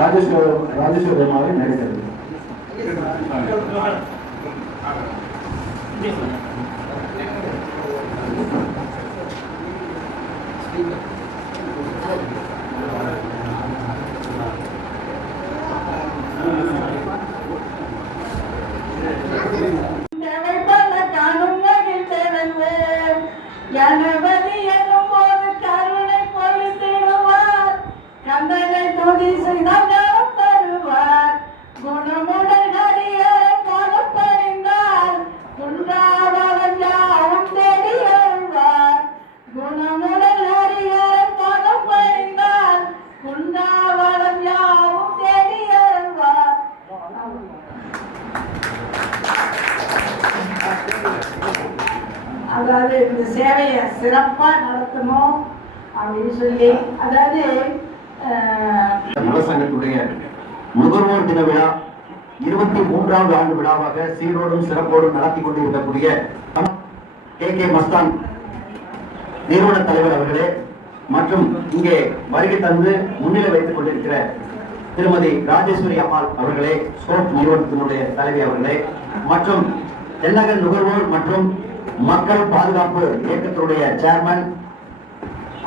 ராஜேஸ்வரி அம்மாவை நடிக்கிறது. கணபதி என்னும் போது கருணை பொழித்திடுவார், கந்தனை துதி செய்தால் ஞானம் தருவார், குணமுடன் ஹரிஹரை மனப்பறிந்தார், குன்றாவளம் யாவும் தேடி அருள்வார், குணமுடன் ஹரிஹரை மனப்பறிந்தார், குன்றாவளம் யாவும் தேடி அருள்வார். அதாவது இந்த சேவையை சிறப்பாக நடத்தணும் அப்படின்னு சொல்லி, அதாவது நலசங்கத்துடைய நுகர்வோர் தின விழா 23வது ஆண்டு விழாவாக சீரோடும் சிறப்போடும் நடத்தி கொண்டிருக்கக்கூடிய கே மஸ்தான் நிறுவன தலைவர் அவர்களே மற்றும் இங்கே வருகை தந்து முன்னிலை வைத்துக் கொண்டிருக்கிற திருமதி ராஜேஸ்வரி அம்மாள் அவர்களே, ஸ்கோப் நிறுவனத்தினுடைய தலைவி அவர்களே, மற்றும் தென்னகர் நுகர்வோர் மற்றும் மக்கள் பாதுகாப்பு இயக்கத்தினுடைய சேர்மன்,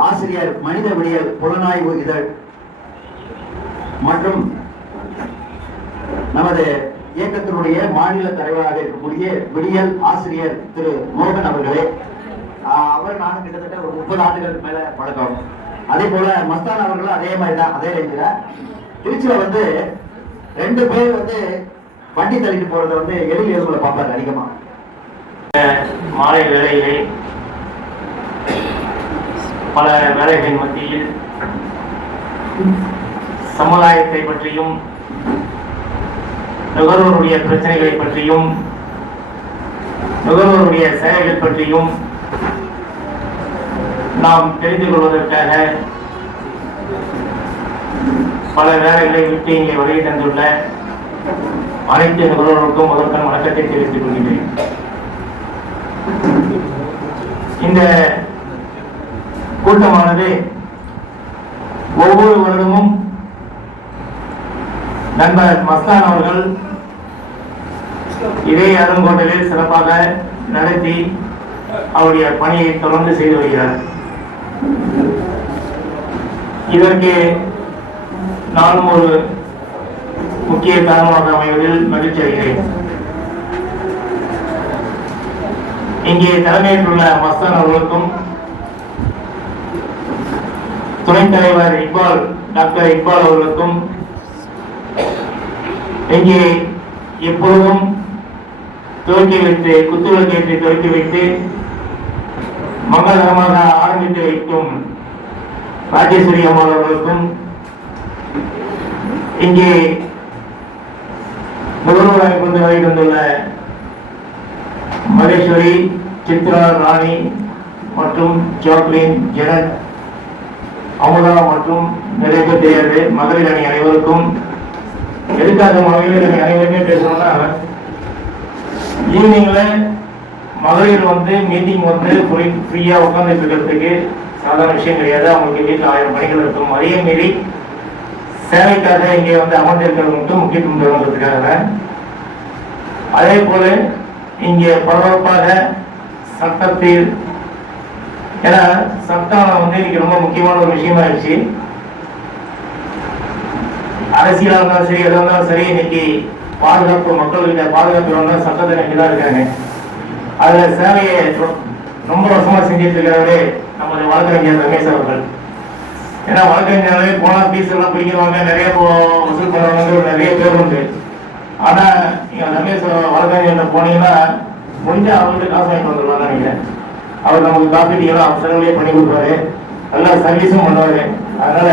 ஆசிரியர் மனித விடியல் புலனாய்வு இதழ் மற்றும் நமது இயக்கத்தினுடைய மாநில தலைவராக இருக்கக்கூடிய விடியல் ஆசிரியர் திரு மோகன் அவர்களே, அவர் நானும் கிட்டத்தட்ட ஒரு 30 ஆண்டுகளுக்கு மேல பழக்கம். அதே போல மஸ்தான் அவர்களும் அதே மாதிரிதான், அதே ரேஞ்சில திருச்சியில 2 பேர் வண்டி தள்ளிட்டு போறதை எளிய எலும்புல பார்ப்பாரு அதிகமா. மாலை வேளையிலே பல வேலைகளின் மத்தியில் சமுதாயத்தை பற்றியும் நுகர்வோருடைய பிரச்சனைகளை பற்றியும் நுகர்வோருடைய சேவைகள் பற்றியும் நாம் தெரிந்து கொள்வதற்காக பல வேலைகளை விட்டு இங்கே வருகை தந்துள்ள அனைத்து நுகர்வோருக்கும் முதற்கண் வணக்கத்தை தெரிவித்துக் கொள்கிறேன். இந்த கூட்டமானது ஒவ்வொரு வருடமும் நண்பர் மஸ்தான் அவர்கள் இதே அருங்கோட்டையில் சிறப்பாக நடத்தி அவருடைய பணியை தொடர்ந்து செய்து வருகிறார். இதற்கு நானும் ஒரு முக்கிய காரணமாக அமைவதில் மகிழ்ச்சி அடைகிறேன். இங்கே தலைமையேற்றுள்ள மஸ்தான் அவர்களுக்கும் துணைத் தலைவர் டாக்டர் இக்பால் அவர்களுக்கும் இங்கே எப்பொழுதும் துவக்கி வைத்து குத்துவிளக்கேற்றி துவக்கி வைத்து மங்களகரமாக ஆரம்பித்து வைக்கும் ராஜேஸ்வரி அம்மாள் அவர்களுக்கும் இங்கே நுகர்வோராக கொண்டு வருகை தந்துள்ள மகேஸ்வரி, சித்ரா, ராணி மற்றும் ஜாக்லின், ஜெனட், அமுதா மற்றும் நிறைய பேர் தெரியாது மகளிர் அணி அனைவருக்கும். எதுக்காக மகளிர் அணி அனைவருமே பேசணும்னா, ஈவினிங்ல மகளிர் மீட்டிங் ஃப்ரீயா உட்கார்ந்து இருக்கிறதுக்கு சாதாரண விஷயம் கிடையாது. அவங்களுக்கு வீட்டில் 1000 பணிகள் இருக்கும். அதே மீறி சேவைக்காக இங்கே அமர்ந்திருக்கிறது மட்டும் முக்கியத்துவம் தருவதற்காக. அதே போல இங்கே பரபரப்பாக சட்டத்தில், ஏன்னா சட்டம் இன்னைக்கு ரொம்ப முக்கியமான ஒரு விஷயமாயிடுச்சு. அரசியலாக இருந்தாலும் சரி, எதாக இருந்தாலும் சரி, இன்னைக்கு பாதுகாப்பு, மக்கள்கிட்ட பாதுகாப்பு சட்டத்தை நம்பிதான் இருக்காங்க. அதுல சேவையை ரொம்ப வருஷமா செஞ்சிட்டு இருக்கிறவரே நமது வழக்கறிஞர் ரமேஷ் அவர்கள். ஏன்னா வழக்கறிஞர்களே போனா பீஸ் எல்லாம் பிடிக்கிறவங்க, நிறைய வசூல் பண்ணுறவங்க நிறைய பேர் உண்டு. ஆனா நீங்க ரமேஷ் வழக்கறிஞர் போனீங்கன்னா முடிஞ்ச அவங்கள்ட்ட காசு வாங்கிட்டு வந்துடுவாங்க. நினைக்கிறேன் அவர் நமக்கு காப்பி டீ எல்லாம் அவசரங்களே பண்ணி கொடுப்பாரு, நல்லா சர்வீஸும் பண்ணுவாரு. அதனால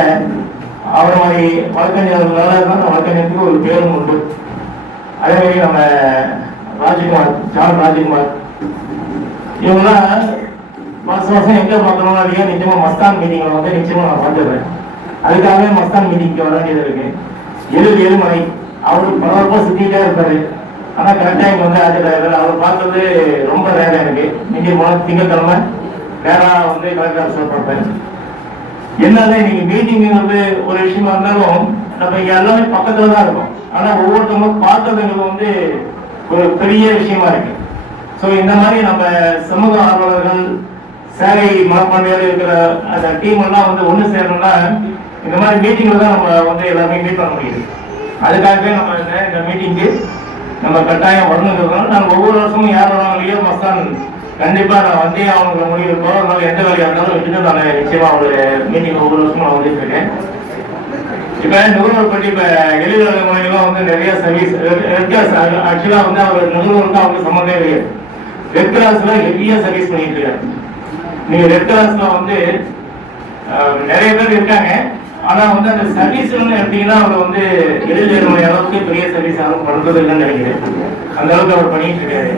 அவர் மாதிரி வழக்கறிஞர்கள் நல்லா இருந்தால் வழக்கறிஞருக்கு ஒரு பேரும் உண்டு. அதே மாதிரி நம்ம ராஜ்குமார் இவங்கெல்லாம் வருஷம் எங்க பார்க்கணும் இல்லையா, நிச்சயமா மஸ்தான் மீட்டிங்ல நிச்சயமா நான் பார்த்துடுறேன். அதுக்காகவே மஸ்தான் மீட்டிங்க்கு வர வேண்டியது இருக்கு. 7 மணி அவரு பரவாயில்ல சுத்திட்டே இருப்பாரு. ஆனா கரெக்டா இங்க ஆஜராகிறார். அவர் பார்த்தது ரொம்ப ரேரா இருக்கு. இன்னைக்கு திங்கட்கிழமை நேரா கலெக்டர் ஆஃபீஸ் பார்ப்பேன். என்னதான் இன்னைக்கு மீட்டிங்கிறது ஒரு விஷயமா இருந்தாலும் நம்ம இங்க எல்லாமே பக்கத்துல தான் இருக்கோம். ஆனா ஒவ்வொருத்தவங்களும் பார்த்ததுங்கிறது வந்து ஒரு பெரிய விஷயமா இருக்கு. ஸோ இந்த மாதிரி நம்ம சமூக ஆர்வலர்கள் சேவை மனப்பான்மையோடு இருக்கிற அந்த டீம் எல்லாம் வந்து ஒன்று சேரணும்னா இந்த மாதிரி மீட்டிங்ல தான் நம்ம வந்து எல்லாமே மீட் பண்ண முடியுது. அதுக்காகவே நம்ம இந்த மீட்டிங்கு நம்ம கட்டாயம் வரணுங்கிறதுனால நாங்கள் ஒவ்வொரு வருஷமும் யார் வராங்களையோ மஸ்தான் கண்டிப்பா நான் வந்தே அவங்கள முடிவு இருக்கோம். அதனால எந்த வேலையாக இருந்தாலும் விட்டுட்டு நான் நிச்சயமா ஒரு மீட்டிங் ஒவ்வொரு வருஷமும் நான் வந்துட்டு இருக்கேன். இப்ப நுகர்வோர் பற்றி இப்ப எளிதாக மூலியமா வந்து நிறைய சர்வீஸ் ரெட் கிராஸ் ஆக்சுவலா வந்து அவர் நுகர்வோருக்கு அவருக்கு சம்மந்தமே கிடையாது. ரெட் கிராஸ்ல ஹெவியா சர்வீஸ் பண்ணிட்டு இருக்காரு. நீங்க ரெட் கிராஸ்ல வந்து நிறைய பேர் இருக்காங்க. ஆனா வந்து அந்த சர்வீஸ் எடுத்தீங்கன்னா அவர் வந்து எளிதாக அளவுக்கு பெரிய சர்வீஸ் யாரும் பண்றது இல்லைன்னு நினைக்கிறேன். அந்த அளவுக்கு அவர் பண்ணிட்டு இருக்காரு.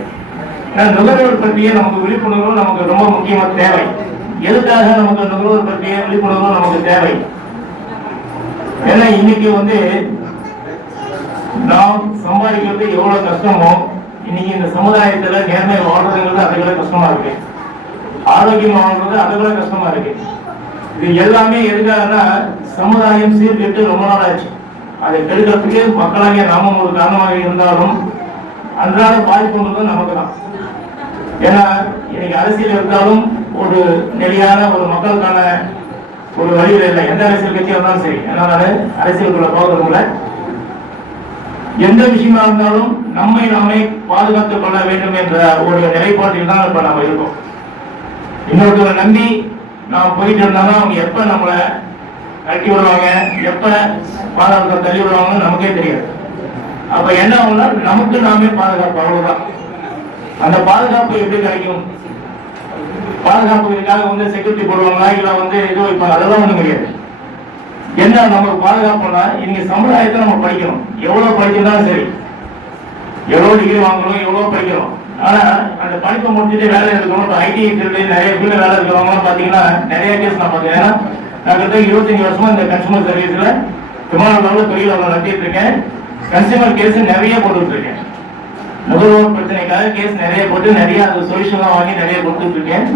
நுகர்வோர் பற்றிய நமக்கு விழிப்புணர்வு நமக்கு ரொம்ப முக்கியமா தேவை. எதுக்காக நமக்கு நுகர்வோர் பற்றிய விழிப்புணர்வு நமக்கு தேவை? ஏன்னா இன்னைக்கு வந்து நாம் சம்பாதிக்கிறது எவ்வளவு கஷ்டமோ இன்னைக்கு இந்த சமுதாயத்துல நேர்மை வாழ்றதுங்கிறது அதை விட கஷ்டமா இருக்கு. ஆரோக்கியம் வாழ்றது அதை விட கஷ்டமா இருக்கு. இது எல்லாமே எதுக்காகனா சமுதாயம் சீர்கெட்டு ரொம்ப நாள் ஆச்சு. அதை கெடுக்கிறதுக்கு மக்களாகிய நாமும் ஒரு காரணமாக இருந்தாலும் அன்றாட பாதிப்புங்கிறது நமக்கு தான். ஏன்னா இன்னைக்கு அரசியல் இருந்தாலும் ஒரு நெறியான ஒரு மக்களுக்கான ஒரு வழியில் இல்லை. எந்த அரசியல் கட்சியா இருந்தாலும் சரி. ஏன்னா அரசியலுக்குள்ள போகிறதுல எந்த விஷயமா இருந்தாலும் நம்மை நாமே பாதுகாத்துக் கொள்ள வேண்டும் என்ற ஒரு நிலைப்பாட்டில் தான் இப்ப நம்ம இருக்கோம். இன்னொருத்தரை நம்பி நாம் போயிட்டு இருந்தாலும் அவங்க எப்ப நம்மளை கட்டி விடுவாங்க, எப்ப பாதுகாப்பு தள்ளி விடுவாங்கன்னு நமக்கே தெரியாது. அப்ப என்ன ஆகும்னா நமக்கு நாமே பாதுகாப்பு, அவ்வளவுதான். அந்த பாதுகாப்பு எப்படி கிடைக்கும்? பாதுகாப்புக்காக வந்து செக்யூரிட்டி போடுவாங்களா இல்ல வந்து இது வைப்பாங்க, அதெல்லாம் ஒண்ணும் கிடையாது. என்ன நமக்கு பாதுகாப்புனா இன்னைக்கு சமுதாயத்தை நம்ம படிக்கணும். எவ்வளவு படிச்சிருந்தாலும் சரி, எவ்வளவு டிகிரி வாங்கணும், எவ்வளவு படிக்கணும். ஆனா அந்த படிப்பை முடிச்சுட்டு வேலை இருக்கணும். இப்போ ஐடி நிறைய பேர் வேலை இருக்கிறவங்க பாத்தீங்கன்னா நிறைய கேஸ் நான் பார்த்தேன். ஏன்னா நான் கிட்ட 25 வருஷமா இந்த கன்சூமர் சர்வீஸ்ல விமான அளவில் பெரிய அளவில் நடத்திட்டு இருக்கேன். கன்சூமர் கேஸ் நிறைய போட்டுட்டு இருக்கேன். நுகர்வோர் பிரச்சனைக்காக கேஸ் நிறைய போட்டு நிறைய அது சொல்யூஷன் வாங்கி நிறைய கொடுத்துட்டு இருக்கேன்.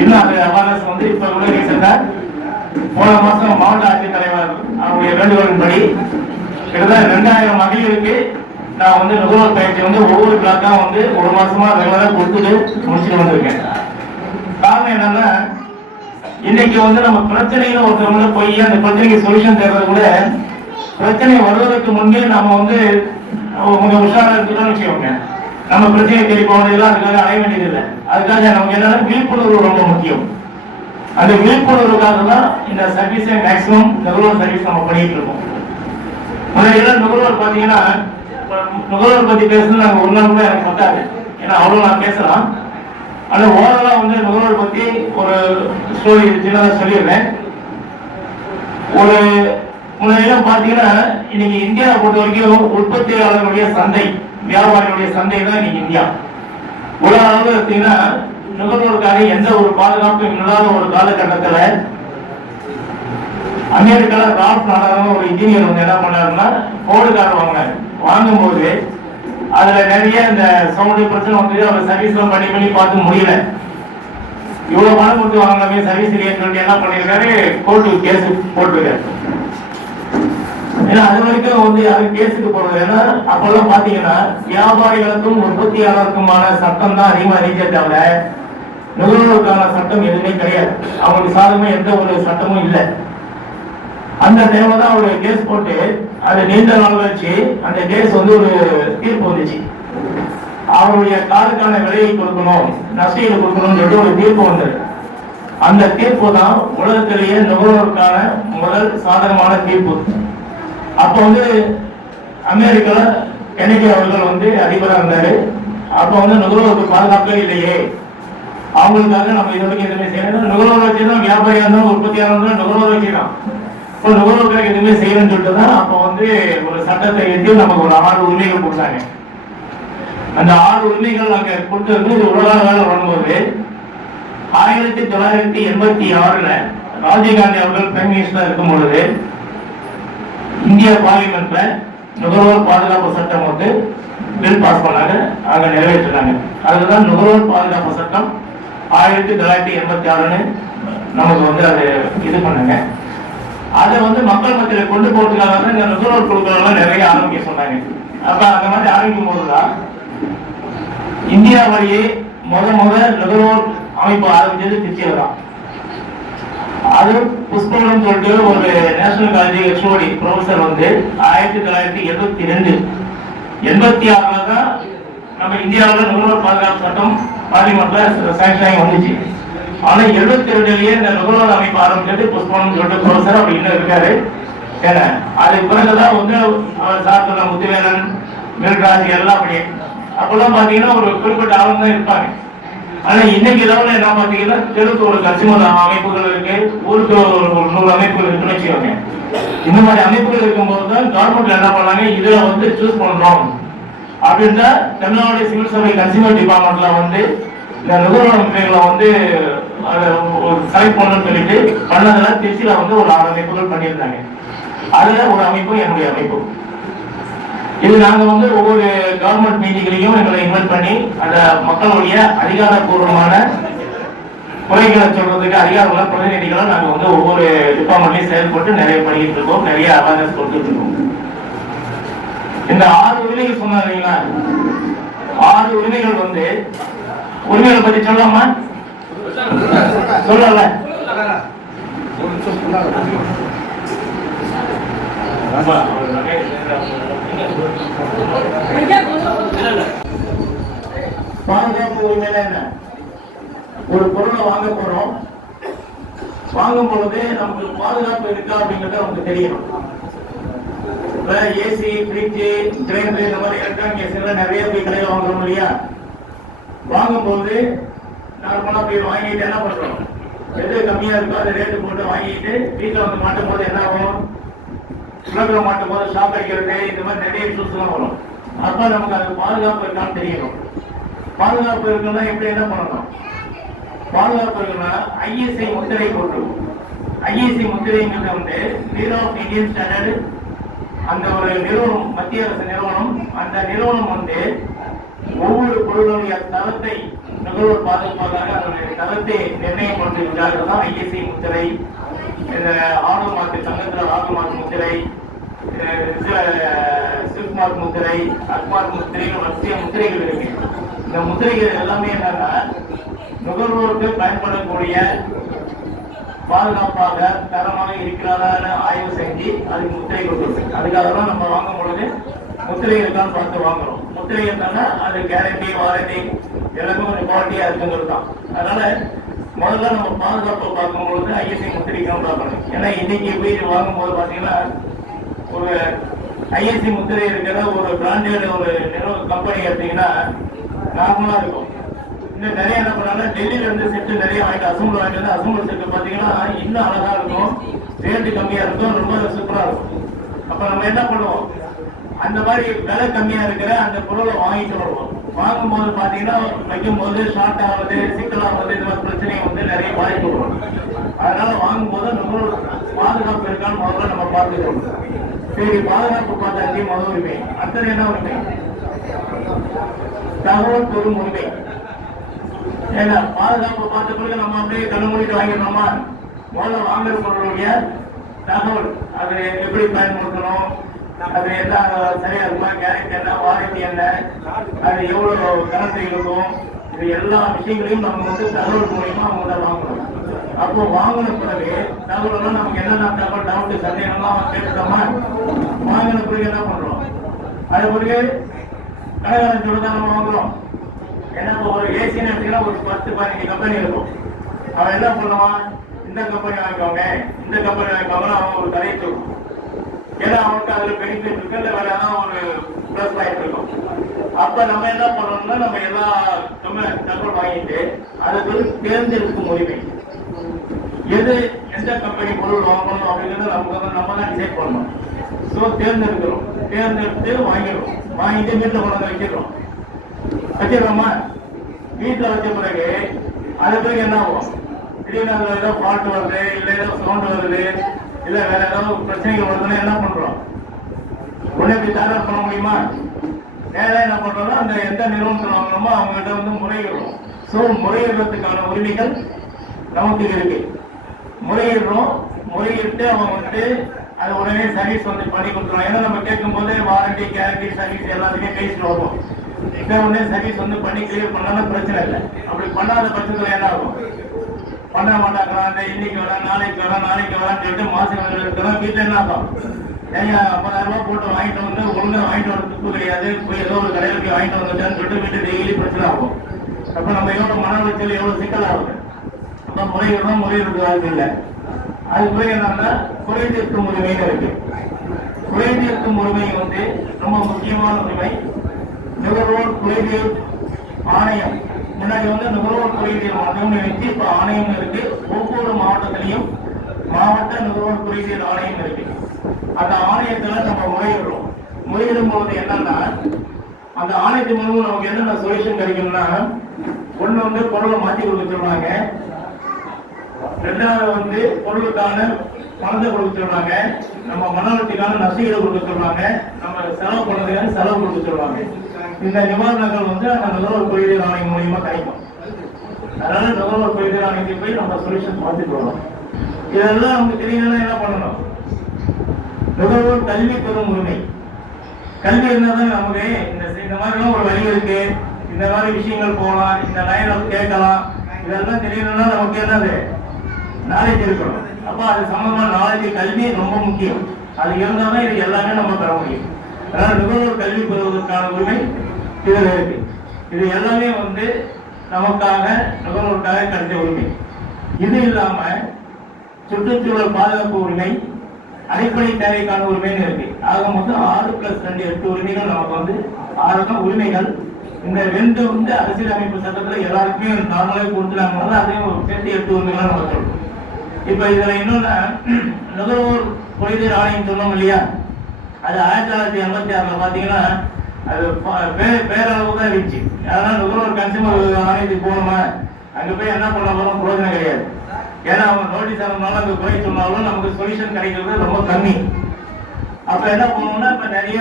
இன்னும் அந்த அவேர்னஸ் வந்து இப்ப கூட ரீசெண்டா போன மாசம் மாவட்ட ஆட்சித்தலைவர் அவருடைய வேண்டுகோளின்படி கிட்டத்தட்ட 2000 மகளிருக்கு நான் வந்து நுகர்வோர் பயிற்சி வந்து ஒவ்வொரு பிளாக்கா வந்து ஒரு மாசமா ரெகுலரா கொடுத்துட்டு முடிச்சுட்டு வந்திருக்கேன். காரணம் என்னன்னா இன்னைக்கு வந்து நம்ம பிரச்சனைன்னு ஒருத்தவங்க போய் அந்த பிரச்சனைக்கு சொல்யூஷன் தேடுறது கூட பிரச்சனை வருவதற்கு முன்பே நம்ம வந்து கொஞ்சம் உஷாரா இருக்குன்னு வச்சுக்கோங்க. நம்ம பிரச்சனையை தேடி போனதெல்லாம் அதுக்காக அடைய வேண்டியது இல்லை. அதுக்காக நமக்கு என்னன்னா விழிப்புணர்வு ரொம்ப முக்கியம். அந்த விழிப்புணர்வுக்காக தான் இந்த சர்வீஸை மேக்சிமம் நுகர்வோர் சர்வீஸ் நம்ம பண்ணிட்டு இருக்கோம். முன்னாடி நுகர்வோர் பாத்தீங்கன்னா நுகர்வோர் பத்தி பேசுறது நாங்க ஒரு நாள் கூட எனக்கு பத்தாது. ஏன்னா அவ்வளவு நான் பேசலாம். ஆனா ஓரளா வந்து நுகர்வோர் பத்தி ஒரு ஸ்டோரி சின்னதாக சொல்லிடுறேன். ஒரு முன்னாடியெல்லாம் பாத்தீங்கன்னா இன்னைக்கு இந்தியாவை பொறுத்த வரைக்கும் உற்பத்தியாளர்களுடைய சந்தை, வியாபாரிகளுடைய சந்தை தான் இன்னைக்கு இந்தியா. உலக அளவு பார்த்தீங்கன்னா நுகர்வோருக்காக எந்த ஒரு பாதுகாப்பும் இல்லாத ஒரு காலகட்டத்துல அமெரிக்கால ரால்ஃப் நாடாரும் ஒரு இன்ஜினியர் வந்து என்ன பண்ணாருன்னா போர்டு கார் வாங்கினாரு. வாங்கும்போது அதுல நிறைய இந்த சவுண்டு பிரச்சனை வந்து அவர் சர்வீஸ் எல்லாம் பண்ணி பார்த்து முடியல. இவ்வளவு பணம் கொடுத்து வாங்கலாமே சர்வீஸ் இல்லைன்னு சொல்லிட்டு என்ன பண்ணிருக்காரு, கோர்ட்டு கேஸ் போட்டிருக்காரு. ஏன்னா அது வரைக்கும் வந்து யாரும் கேஸுக்கு போறது. ஏன்னா அப்பெல்லாம் பாத்தீங்கன்னா வியாபாரிகளுக்கும் உற்பத்தியாளருக்குமான சட்டம் தான் அதிகமா இருந்துச்சே தவிர நுகர்வோருக்கான சட்டம் எதுவுமே கிடையாது. அவங்களுக்கு சாதகமா எந்த ஒரு சட்டமும் இல்லை. அந்த டைம்ல தான் அவருடைய கேஸ் போட்டு அது நீண்ட நாள் வச்சு அந்த கேஸ் வந்து ஒரு தீர்ப்பு வந்துச்சு. அவருடைய காருக்கான விலையை கொடுக்கணும், நஷ்டீடு கொடுக்கணும்னு சொல்லிட்டு ஒரு தீர்ப்பு வந்தது. அந்த தீர்ப்பு தான் உலகத்திலேயே நுகர்வோருக்கான முதல் சாதகமான தீர்ப்பு. அப்ப வந்து அமெரிக்கால கெனடி அவர்கள் வந்து அதிபராக இருந்தாரு. அப்ப வந்து நுகர்வோருக்கு பாதுகாப்பே இல்லையே, அவங்களுக்காக நம்ம இது வரைக்கும் எதுவுமே செய்யணும். நுகர்வோர் வச்சுதான் வியாபாரியா இருந்தாலும் உற்பத்தியாக இருந்தாலும் நுகர்வோர் வச்சுதான். இப்போ நுகர்வோருக்காக எதுவுமே செய்யணும்னு சொல்லிட்டு தான் அப்ப வந்து ஒரு சட்டத்தை எடுத்து நமக்கு ஒரு 6 உரிமைகள் கொடுத்தாங்க. அந்த 6 உரிமைகள் நாங்க கொடுத்தது உலக வேலை வரும்போது 1986 ராஜீவ்காந்தி அவர்கள் பிரைம் மினிஸ்டரா இருக்கும் பொழுது இந்திய பார்லிமெண்ட்ல நுகர்வோர் பாதுகாப்பு சட்டம் வந்து பில் பாஸ் பண்ணாங்க, அங்க நிறைவேற்றினாங்க. அதுதான் நுகர்வோர் பாதுகாப்பு சட்டம் 1986 நமக்கு வந்து அது இது பண்ணாங்க. அதை வந்து மக்கள் மத்தியில கொண்டு போறதுக்காக தான் இந்த நுகர்வோர் குழுக்கள் எல்லாம் நிறைய ஆரம்பிக்க சொன்னாங்க. அப்ப அந்த மாதிரி ஆரம்பிக்கும் போதுதான் இந்தியாவிலேயே முத நுகர்வோர் அமைப்பு ஆரம்பிச்சது திருச்சியில தான். அது புஷ்பம் சொல்லிட்டு ஒரு நேஷனல் காலேஜ் ஹெச்ஓடி ப்ரொஃபசர் வந்து 1982 86 தான் நம்ம இந்தியாவில் நுகர்வோர் பாதுகாப்பு சட்டம் பார்லிமெண்ட்ல சாங்ஷன் ஆகி வந்துச்சு. ஆனா 72லயே இந்த நுகர்வோர் அமைப்பு ஆரம்பிச்சது புஷ்பம் சொல்லிட்டு ப்ரொஃபசர் அப்படி இன்னும் இருக்காரு. ஏன்னா அதுக்கு பிறகுதான் வந்து அவர் சார்ந்த முத்துவேலன் மில்ராஜ் எல்லாம் அப்படியே அப்பெல்லாம் பாத்தீங்கன்னா ஒரு குறிப்பிட்ட ஆளுங்க தான் இருப்பாங்க. ஆனா இன்னைக்கு லெவலில் என்ன பாத்தீங்கன்னா தெருக்கு ஒரு கன்சியூமர் அமைப்புகள் இருக்கு, ஊருக்கு ஒரு 100 அமைப்புகள் இருக்குன்னு வச்சுக்கோங்க. இந்த மாதிரி அமைப்புகள் இருக்கும்போது தான் கவர்மெண்ட்ல என்ன பண்ணாங்க, இதுல வந்து சூஸ் பண்றோம் அப்படின்னா தமிழ்நாடு சிவில் சர்வீஸ் கன்சியூமர் டிபார்ட்மெண்ட்ல வந்து இந்த நுகர்வோர் அமைப்புகளை வந்து செலக்ட் பண்ணணும்னு சொல்லிட்டு பண்ணதுல திருச்சியில வந்து ஒரு 6 அமைப்புகள் பண்ணியிருந்தாங்க. அதுல ஒரு அமைப்பு என்னுடைய அமைப்பு. இது நாங்க வந்து ஒவ்வொரு கவர்மெண்ட் மீட்டிங்லையும் எங்களை இன்வைட் பண்ணி அந்த மக்களுடைய அதிகாரப்பூர்வமான குறைகளை சொல்றதுக்கு அதிகாரமுள்ள பிரதிநிதிகளை நாங்க வந்து ஒவ்வொரு டிபார்ட்மெண்ட்லயும் செயல்பட்டு நிறைய பண்ணிட்டு இருக்கோம், நிறைய அவேர்னஸ் கொடுத்துட்டு இருக்கோம். இந்த 6 உரிமைகள் சொன்னாங்க இல்லைங்களா, 6 உரிமைகள் வந்து உரிமைகளை பத்தி சொல்லாமா சொல்லல பாதுகாப்பு உரிமையில என்ன, ஒரு பொருளை வாங்க போறோம், வாங்கும் பொழுது நமக்கு பாதுகாப்பு இருக்கா அப்படிங்கறது நமக்கு தெரியணும். ஏசி, ஃப்ரிட்ஜ், கிரைண்டர் இந்த மாதிரி எலக்ட்ரானிக்ஸ் எல்லாம் நிறைய போய் கடையில் வாங்குறோம் இல்லையா. வாங்கும்போது நார்மலா போய் வாங்கிட்டு என்ன பண்றோம், எது கம்மியா இருக்கோ அதை ரேட்டு போட்டு வாங்கிட்டு வீட்டில் வந்து மாட்டும் போது என்ன ஆகும், உலகில் மாட்டும் போது ஷாப் அடிக்கிறது இந்த மாதிரி நிறைய இஷ்யூஸ் எல்லாம் வரும். அப்ப நமக்கு அது பாதுகாப்பு இருக்கான்னு தெரியணும். பாதுகாப்பு இருக்குன்னா எப்படி என்ன பண்ணணும், பாதுகாப்பு இருக்குன்னா ஐஎஸ்ஐ முத்திரை போட்டுருக்கும். ஐஎஸ்ஐ முத்திரைங்கிறது வந்து பியூரோ ஆஃப் இந்தியன் ஸ்டாண்டர்டு, அந்த ஒரு நிறுவனம், மத்திய அரசு நிறுவனம். அந்த நிறுவனம் வந்து ஒவ்வொரு பொருளுடைய தரத்தை நுகர்வோர் பாதுகாப்பாக அதனுடைய தரத்தை நிர்ணயம் பண்ணுறதுக்காக தான் ஐஎஸ்ஐ முத்திரை, இந்த ஆடு மார்க் சங்கத்தில் ஆடு மார்க் முத்திரை, சில்க் மார்க் முத்திரை, அக்மார்க் முத்திரை, வரிசைய முத்திரைகள் இருக்கு. இந்த முத்திரைகள் எல்லாமே என்னன்னா நுகர்வோருக்கு பயன்படக்கூடிய பாதுகாப்பாக தரமாக இருக்கிறாரான்னு ஆய்வு செஞ்சு அதுக்கு முத்திரை கொடுத்துருக்கு. அதுக்காக தான் நம்ம வாங்கும் பொழுது முத்திரை இருக்கான்னு பார்த்து வாங்குறோம். முத்திரை இருந்தாங்கன்னா அது கேரண்டி, வாரண்டி எல்லாமே கொஞ்சம் குவாலிட்டியா இருக்குங்கிறது தான். அதனால முதல்ல நம்ம பாதுகாப்பை பார்க்கும்பொழுது ஐஎஸ்ஐ முத்திரைக்காக பார்க்கணும். ஏன்னா இன்னைக்கு போய் வாங்கும்போது பார்த்தீங்கன்னா ஒரு ஐஎஸ்ஐ முத்திரை இருக்கிற ஒரு பிராண்டட் ஒரு கம்பெனி எடுத்தீங்கன்னா நார்மலா இருக்கும். இன்னும் நிறைய என்ன பண்ணாங்க, டெல்லியில இருந்து செட்டு நிறைய வாங்கிட்டு அசம்பிள் வாங்கிட்டு வந்து அசம்பிள் செட்டு பார்த்தீங்கன்னா இன்னும் அழகா இருக்கும், ரேட்டு கம்மியா இருக்கும், ரொம்ப சூப்பரா இருக்கும். அப்ப நம்ம என்ன பண்ணுவோம், அந்த மாதிரி விலை கம்மியா இருக்கிற அந்த பொருளை வாங்கிட்டு வருவோம். வாங்கும்போது பாத்தீங்கன்னா வைக்கும் போது ஷார்ட் ஆகுது, சிக்கலாகுது, இந்த மாதிரி பிரச்சனையை வந்து நிறைய பாதிப்பு வரும். அதனால வாங்கும்போது நம்ம பாதுகாப்பு இருக்கான்னு முதல்ல நம்ம பார்த்துக்கணும். சரி, பாதுகாப்பு பார்த்தாச்சு முதல் உரிமை. அடுத்தது என்ன உரிமை, தகவல் பெறும் உரிமை. ஏன்னா பாதுகாப்பு பார்த்த பிறகு நம்ம அப்படியே கண்ணு மூடிட்டு வாங்கிடணுமா, முதல்ல வாங்குற பொருளுடைய தகவல், அது எப்படி பயன்படுத்தணும், அது என்ன சரியா இருக்குமா, கேரண்டி என்ன, வாரண்டி என்ன, அது எவ்வளவு கணக்கு இருக்கும், இது எல்லா விஷயங்களையும் நம்ம வந்து தகவல் மூலியமா அவங்க வாங்கணும். அப்போ வாங்கின பிறகு தகவல் நமக்கு என்னென்ன தகவல் டவுட் சந்தேகம்லாம் கேட்டுட்டோமா, வாங்கின பிறகு என்ன பண்றோம், அது பிறகு கடைக்காரன் சொல்லிதான் நம்ம வாங்குறோம். ஏன்னா ஒரு ஏசின்னு எடுத்தீங்கன்னா ஒரு 10-15 கம்பெனி இருக்கும். அவன் என்ன பண்ணுவான், இந்த கம்பெனி வாங்கிக்கோங்க, இந்த கம்பெனி வாங்கிக்கோங்க, அவன் ஒரு கடையை சொல்லுவான். ஏன்னா அவனுக்கு அதுல பெனிஃபிட் இருக்கு, இல்லை வேற ஏதாவது ஒரு பிளஸ் பாயிண்ட் இருக்கும். அப்ப நம்ம என்ன பண்ணணும்னா நம்ம எல்லா தகவல் வாங்கிட்டு அதுக்கு தேர்ந்தெடுக்கும் உரிமை, எது எந்த கம்பெனி பொருள் வாங்கணும் அப்படிங்கிறத நம்ம தான் டிசைட் பண்ணணும். ஸோ தேர்ந்தெடுக்கிறோம், தேர்ந்தெடுத்து வாங்கிடுறோம், வாங்கிட்டு வீட்டில் கொண்டு வந்து வச்சிடறோமா. வீட்டில் வச்ச பிறகு அது பிறகு என்ன ஆகும், திடீர்னு அதுல ஏதோ ஃபால்ட் வருது, இல்லை ஏதோ சவுண்ட் வருது, இல்லை வேற ஏதாவது பிரச்சனைகள் வருதுன்னா என்ன பண்றோம், உடனே போய் தகவல் பண்ண முடியுமா, வேற என்ன பண்றோம்னா அந்த எந்த நிறுவனத்தில் வாங்கணுமோ அவங்ககிட்ட வந்து முறையிடுறோம். ஸோ முறையிடுறதுக்கான உரிமைகள் நமக்கு இருக்கு. முறையிடுறோம், முறையிட்டு அவன் வந்து அது உடனே சர்வீஸ் வந்து பண்ணி கொடுத்துருவான். ஏன்னா நம்ம கேட்கும் போது வாரண்டி கேரண்டி சர்வீஸ் எல்லாத்தையுமே பேசிட்டு வருவோம். இதை வந்து சர்வீஸ் வந்து பண்ணி கிளியர் பண்ணாலும் பிரச்சனை இல்லை. அப்படி பண்ணாத பட்சத்தில் என்ன ஆகும், பண்ண மாட்டாங்களா, இந்த இன்னைக்கு வரேன் நாளைக்கு வரான்னு சொல்லிட்டு மாசம் இருக்கிறோம். வீட்டில் என்ன ஆகும், ஏங்க 50,000 ரூபாய் போட்டு வாங்கிட்டு வந்து ஒழுங்காக வாங்கிட்டு வர துப்பு கிடையாது, போய் ஏதோ ஒரு கடையில் போய் வாங்கிட்டு வந்துட்டான்னு சொல்லிட்டு வீட்டு டெய்லி பிரச்சனை ஆகும். அப்ப நம்ம எவ்வளவு மன உளைச்சல் எவ்வளவு சிக்கல் ஆகுது. அப்ப முறையிடுறது வாய்ப்பு இல்லை. அது முறை என்னன்னா குறைதீர்க்கும் உரிமைன்னு இருக்கு. குறைதீர்க்கும் உரிமை வந்து ரொம்ப முக்கியமான உரிமை. நுகர்வோர் குறைதீர் ஆணையம், முன்னாடி வந்து நுகர்வோர் குறைதீர் தீர்ப்பு ஆணையம் இருக்கு. ஒவ்வொரு மாவட்டத்திலையும் மாவட்ட நுகர்வோர் குறைதீர் ஆணையம் இருக்கு. அந்த ஆணையத்துல நம்ம முறையிடுறோம். முறையிடும் போது என்னன்னா அந்த ஆணையத்தின் மூலம் நமக்கு என்னென்ன சொல்யூஷன் கிடைக்கும்னா, ஒண்ணு வந்து பொருளை மாற்றி கொடுக்க சொல்றாங்க, ரெண்டாவது வந்து பொருளுக்கான பணத்தை கொடுக்க சொல்றாங்க, நம்ம மனவளர்ச்சிக்கான நஷ்டீடு கொடுக்க சொல்றாங்க, நம்ம செலவு பண்ணதுக்கான செலவு கொடுக்க சொல்றாங்க. இந்த நிவாரணங்கள் வந்து அந்த நுகர்வோர் குறைதீர் ஆணையம் மூலியமா கிடைக்கும். அதனால நுகர்வோர் குறைதீர் ஆணையத்துக்கு போய் நம்ம சொல்யூஷன் பார்த்துட்டு வரோம். இதெல்லாம் நமக்கு தெரியணும்னா என்ன பண்ணணும், நுகர்வோர் கல்வி பெறும் உரிமை. கல்வி இருந்தாதான் நமக்கு இந்த மாதிரிலாம் ஒரு வழி இருக்கு, இந்த மாதிரி விஷயங்கள் போகலாம், இந்த லைன்ல கேட்கலாம், இதெல்லாம் தெரியணும்னா நமக்கு என்னது நாலேஜ் இருக்கணும். அப்ப அது சம்பந்தமான நாலேஜ் கல்வி ரொம்ப முக்கியம். அது இருந்தாதான் இது எல்லாமே நம்ம பெற முடியும். அதனால நுகர்வோர் கல்வி பெறுவதற்கான உரிமை இதுல இருக்கு. இது எல்லாமே வந்து நமக்காக நுகர்வோருக்காக கிடைச்ச உரிமை. இது இல்லாம சுற்றுச்சூழல் பாதுகாப்பு உரிமை, அடிப்படை தேவைக்கான உரிமைன்னு இருக்கு. ஆக மொத்தம் 6+2 8 உரிமைகள் நமக்கு வந்து 6 தான் உரிமைகள். இந்த 2 வந்து அரசியலமைப்பு சட்டத்துல எல்லாருக்குமே நார்மலாக கொடுத்துட்டாங்க. அதையும் சேர்த்து 8 உரிமைகள் நம்ம சொல்றோம். இப்ப இதுல இன்னொன்னு நுகர்வோர் குறைதீர் ஆணையம் சொன்னோம் இல்லையா, அது 1986 பாத்தீங்கன்னா அது பேரளவு தான் இருந்துச்சு. அதனால நுகர்வோர் கன்சியூமர் ஆணையத்துக்கு போகணுமா, அங்க போய் என்ன பண்ண போறோம் பிரயோஜனம் கிடையாது. ஏன்னா அவங்க நோட்டீஸ் ஆனாலும் அங்க குறை சொன்னாலும் நமக்கு சொல்யூஷன் கிடைக்கிறது ரொம்ப கம்மி. அப்ப என்ன பண்ணுவோம்னா, இப்ப நிறைய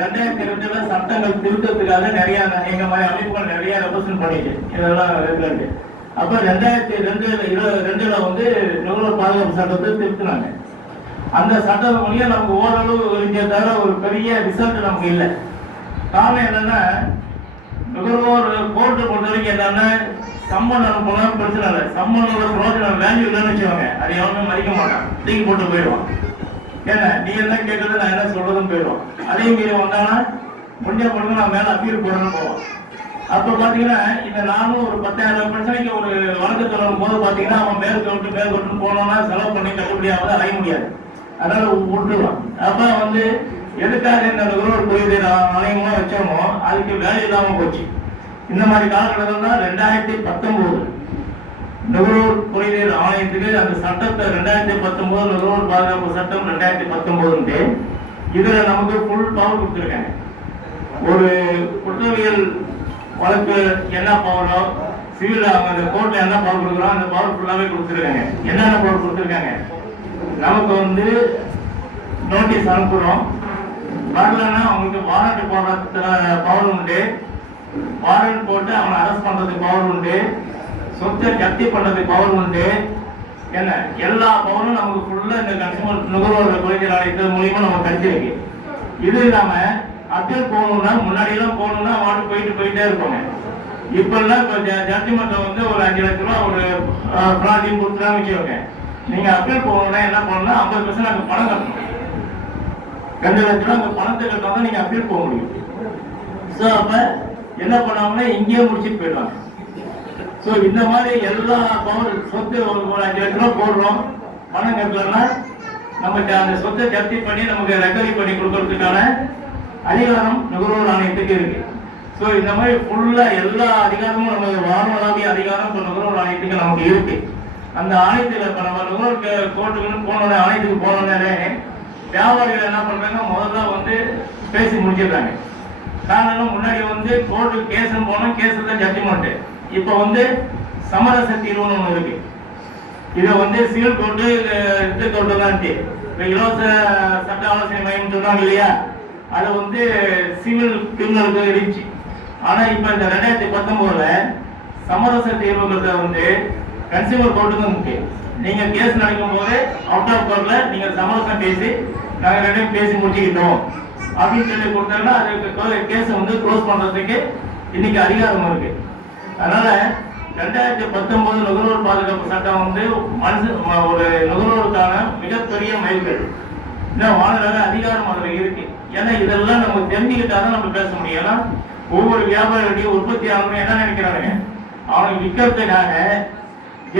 2002 சட்டங்கள் திருத்தத்துக்காக நிறைய எங்க மாதிரி அமைப்புகள் நிறைய ரெப்ரசன்ட் பண்ணிட்டு இதெல்லாம் இருக்கு. அப்ப 2022 வந்து நுகர்வோர் பாதுகாப்பு சட்டத்தை திருத்தினாங்க. அந்த சட்டம் மூலியம் நமக்கு ஓரளவு இருந்தே தவிர ஒரு பெரிய ரிசல்ட் நமக்கு இல்லை. காரணம் என்னன்னா, நுகர்வோர் கோர்ட்டு பொறுத்த வரைக்கும் என்னன்னா, சம்மன் போனாலும் பிரச்சனை இல்லை, சம்மனோட பிரோஜனம் வேல்யூ இல்லைன்னு வச்சுவாங்க, அது எவனுமே மதிக்க மாட்டான், தூக்கி போட்டு போயிடுவான். ஏன்னா நீ என்ன கேட்கறது நான் என்ன சொல்றதுன்னு போயிடுவான். அதே மீறி வந்தானா கொஞ்சம் பொழுது நான் மேல அப்பீல் போடணும்னு போவான். அப்ப பாத்தீங்கன்னா இந்த நானும் ஒரு 10,000 பிரச்சனைக்கு ஒரு வழக்கு தொடரும் போது பாத்தீங்கன்னா அவன் மேற்கொண்டு போனோம்னா செலவு பண்ணி கட்டுப்படியாவது அடைய முடியாது. அதனால விட்டுருவான். அப்ப வந்து எதுக்காக இந்த நுகர்வோர் குறைதீர் ஆணையமா வச்சோமோ அதுக்கு வேலை இல்லாம போச்சு. இந்த மாதிரி காலகட்டத்தில் தான் 2019 நுகர்வோர் குறைதீர் ஆணையத்துக்கு அந்த சட்டத்தை 2019 நுகர்வோர் பாதுகாப்பு சட்டம் 2019 இதுல நமக்கு ஃபுல் பவர் கொடுத்துருக்காங்க. ஒரு குற்றவியல் வழக்கு என்ன பவரோ, சிவில் அவங்க கோர்ட்ல என்ன பவர் கொடுக்குறோம் அந்த பவர் ஃபுல்லாவே கொடுத்துருக்காங்க. என்னென்ன பவர் கொடுத்துருக்காங்க, நமக்கு வந்து நோட்டீஸ் அனுப்புறோம், வரலன்னா அவங்களுக்கு வாரண்ட் போடுறதுக்கு பவர் உண்டு, வாரண்ட் போட்டு அவனை அரெஸ்ட் பண்றதுக்கு பவர் உண்டு, சொத்தை ஜப்தி பண்றதுக்கு பவர் உண்டு. என்ன எல்லா பவரும் நமக்கு ஃபுல்லா இந்த கன்சூமர் நுகர்வோர் குறைதீர் ஆணையத்தின் மூலியமா நமக்கு கிடைச்சிருக்கு. இது இல்லாம அப்பீல் போகணும்னா முன்னாடி எல்லாம் போகணும்னா வாட்டு போயிட்டே இருப்பாங்க. இப்ப எல்லாம் ஜட்ஜ்மெண்ட் வந்து ஒரு 5 லட்ச ரூபா ஒரு பிராந்தியம் கொடுத்துதான் வச்சுக்கோங்க. நீங்க அப்பீல் போகணும்னா என்ன பண்ணணும்னா 50% அங்க பணம் கட்டணும். 2 லட்ச ரூபா அங்க பணத்தை கட்டினா தான் நீங்க அப்பீல் போக முடியும். சோ அப்ப என்ன பண்ணாங்கன்னா இங்கேயே முடிச்சுட்டு போயிடுவாங்க. சோ இந்த மாதிரி எல்லா பவர் சொத்து ஒரு 5 லட்ச ரூபா போடுறோம், பணம் கட்டலன்னா நமக்கு அந்த சொத்தை ஜப்தி பண்ணி நமக்கு ரெக்கவரி பண்ணி கொடுக்கறதுக்கான அதிகாரம் நுகர்வோர் ஆணையத்துக்கு இருக்கு. சோ இந்த மாதிரி ஃபுல்லா எல்லா அதிகாரமும் நம்ம வானொலாவிய அதிகாரம் இப்ப நுகர்வோர் ஆணையத்துக்கு நமக்கு இருக்கு. அந்த ஆணையத்துல இப்ப நம்ம நுகர்வோர் கோர்ட்டுக்குன்னு போனோட ஆணையத்துக்கு போனோடனே வியாபாரிகள் என்ன பண்றாங்க, முதல்ல வந்து பேசி முடிச்சிடுறாங்க. காரணம் முன்னாடி வந்து கோர்ட்டு கேஸ் போனோம், கேஸ் தான் ஜட்ஜ்மெண்ட். இப்ப வந்து சமரச தீர்வுன்னு ஒண்ணு இருக்கு. இதை வந்து சிவில் கோர்ட்டு இந்த கோர்ட்டு தான் இப்ப இலவச சட்ட ஆலோசனை மையம் சொல்றாங்க இல்லையா, அது வந்து சிவில் கிரிமினலுக்கு இருந்துச்சு. ஆனா இப்ப இந்த 2019 சமரச தீர்வுங்கிறத வந்து கன்சியூமர் கோர்ட்டுக்கு இருக்கு. நீங்க கேஸ் நடக்கும் போது அவுட் ஆஃப் கோர்ட்ல நீங்க சமரசம் பேசி நாங்க ரெண்டையும் பேசி முடிச்சுக்கிட்டோம் அப்படின்னு சொல்லி கொடுத்தாங்கன்னா அதுக்கு கேஸ் வந்து க்ளோஸ் பண்றதுக்கு இன்னைக்கு அதிகாரம் இருக்கு. அதனால 2019 நுகர்வோர் பாதுகாப்பு சட்டம் வந்து ஒரு நுகர்வோருக்கான மிகப்பெரிய மைல்கல். இன்னும் வாழ அதிகாரம் அதுல இருக்கு. ஏன்னா இதெல்லாம் நம்ம தெரிஞ்சுக்கிட்டாதான் நம்ம பேச முடியும். ஏன்னா ஒவ்வொரு வியாபாரியுடைய உற்பத்தியாளரும் என்ன நினைக்கிறாங்க, அவனுக்கு விற்கிறதுக்காக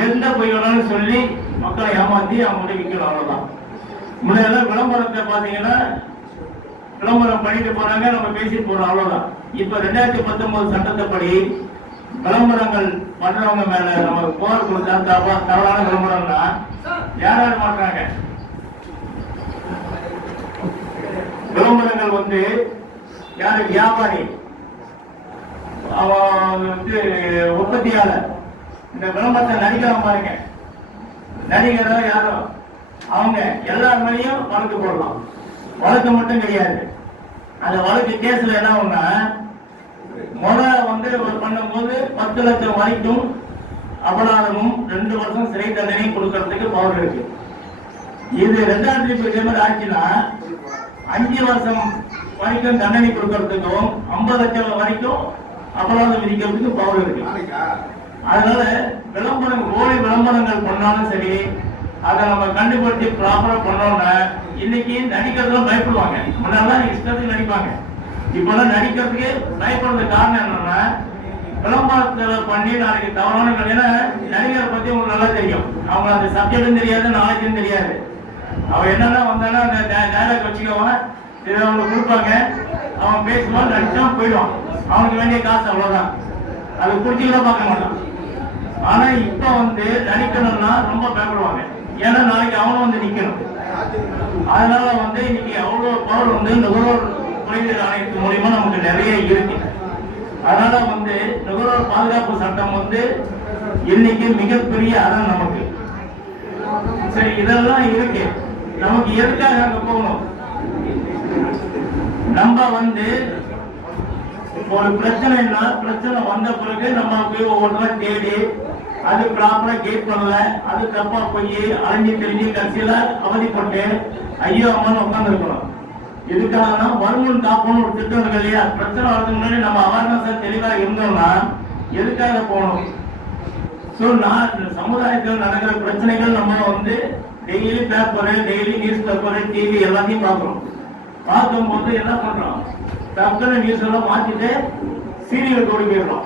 எந்த பொய் வேணாலும் சொல்லி மக்களை ஏமாத்தி அவங்களுடைய விற்கணும், அவ்வளவுதான். முன்னெல்லாம் விளம்பரத்தை பாத்தீங்கன்னா விளம்பரம் பண்ணிட்டு போறாங்க, நம்ம பேசிட்டு போறோம், அவ்வளவுதான். இப்ப 2019 சட்டத்தைப்படி விளம்பரங்கள் பண்றவங்க மேல நம்ம புகார் கொடுத்தா தவறான விளம்பரம்னா யாராரு மாட்டாங்க. விளம்பரங்கள் வந்து யாரு வியாபாரி, அவன் வந்து உற்பத்தியாளர், இந்த விளம்பரத்தை நடிக்கிறான் பாருங்க, நடிகரோ யாரோ அவங்க எல்லார் மேலேயும் வழக்கு போடலாம். வழக்கு மட்டும் கிடையாது, அந்த வழக்கு கேஸ்ல என்ன ஒண்ணா முறை வந்து பண்ணும்போது 10 லட்சம் வரைக்கும் அபராதமும் 2 வருஷம் சிறை தண்டனையும் கொடுக்கறதுக்கு பவர் இருக்கு. இது 2000 ஆச்சுன்னா 5 வருஷம் வரைக்கும் தண்டனை கொடுக்கறதுக்கும் 50 லட்சம் வரைக்கும் அபராதம் விதிக்கிறதுக்கு பவர் இருக்கு. அதனால விளம்பரம் ஓடி விளம்பரங்கள் பண்ணாலும் சரி, அதை நம்ம கண்டுபிடிச்சு ப்ராப்பரா பண்ணோம்னா இன்னைக்கு நடிக்கிறதுலாம் பயப்படுவாங்க. முன்னாடி இஷ்டத்துக்கு நடிப்பாங்க, இப்பெல்லாம் நடிக்கிறதுக்கு பயப்படுறதுக்கு காரணம் என்னன்னா விளம்பரத்துல பண்ணி நாளைக்கு தவறான நடிகரை பத்தி உங்களுக்கு நல்லா தெரியும். அவங்க அந்த சப்ஜெக்டும் தெரியாது, நாலேஜும் தெரியாது. அவன் என்னன்னா வந்தானா அந்த டைலாக் வச்சுக்கவன் இதை அவங்களுக்கு கொடுப்பாங்க, அவன் பேசுவான், நடிச்சான், போயிடுவான். அவனுக்கு வேண்டிய காசு அவ்வளவுதான், அது குடிச்சுக்கூட பார்க்க மாட்டான். ஆனா இப்ப வந்து நடிக்கணும்னா ரொம்ப பயப்படுவாங்க, ஏன்னா நாளைக்கு அவனும் வந்து நிக்கணும். அதனால வந்து இன்னைக்கு அவ்வளவு பவர் வந்து நுகர்வோர் குறைதீர் ஆணையத்தின் மூலியமா நமக்கு நிறைய இருக்கு. அதனால வந்து நுகர்வோர் பாதுகாப்பு சட்டம் வந்து இன்னைக்கு மிகப்பெரிய அரண் நமக்கு. சரி, இதெல்லாம் இருக்கு, நமக்கு எதுக்காக அங்க போகணும்? நம்ம வந்து ஒரு பிரச்சனைனா பிரச்சனை வந்த பிறகு நம்ம போய் ஒவ்வொன்றா தேடி அது ப்ராப்பரா கேட் பண்ணல, அது தப்பா போய் அலைஞ்சி தெரிஞ்சு கட்சியில அவதிப்பட்டு ஐயோ அம்மான்னு உட்கார்ந்து இருக்கணும். இதுக்காக வருமுன் காப்போம்னு ஒரு திட்டம் இருக்கு இல்லையா? பிரச்சனை வரதுக்கு முன்னாடி நம்ம அவேர்னஸ் தெளிவா இருந்தோம்னா எதுக்காக போகணும்? ஸோ நான் சமுதாயத்தில் நடக்கிற பிரச்சனைகள் நம்ம வந்து daily paper, daily news paper, TV எல்லாத்தையும் பார்க்குறோம். பார்க்கும்போது என்ன பண்றோம், டக்குனு நியூஸ் எல்லாம் மாத்திட்டு சீரியலுக்கு ஓடி போயிடுறோம்,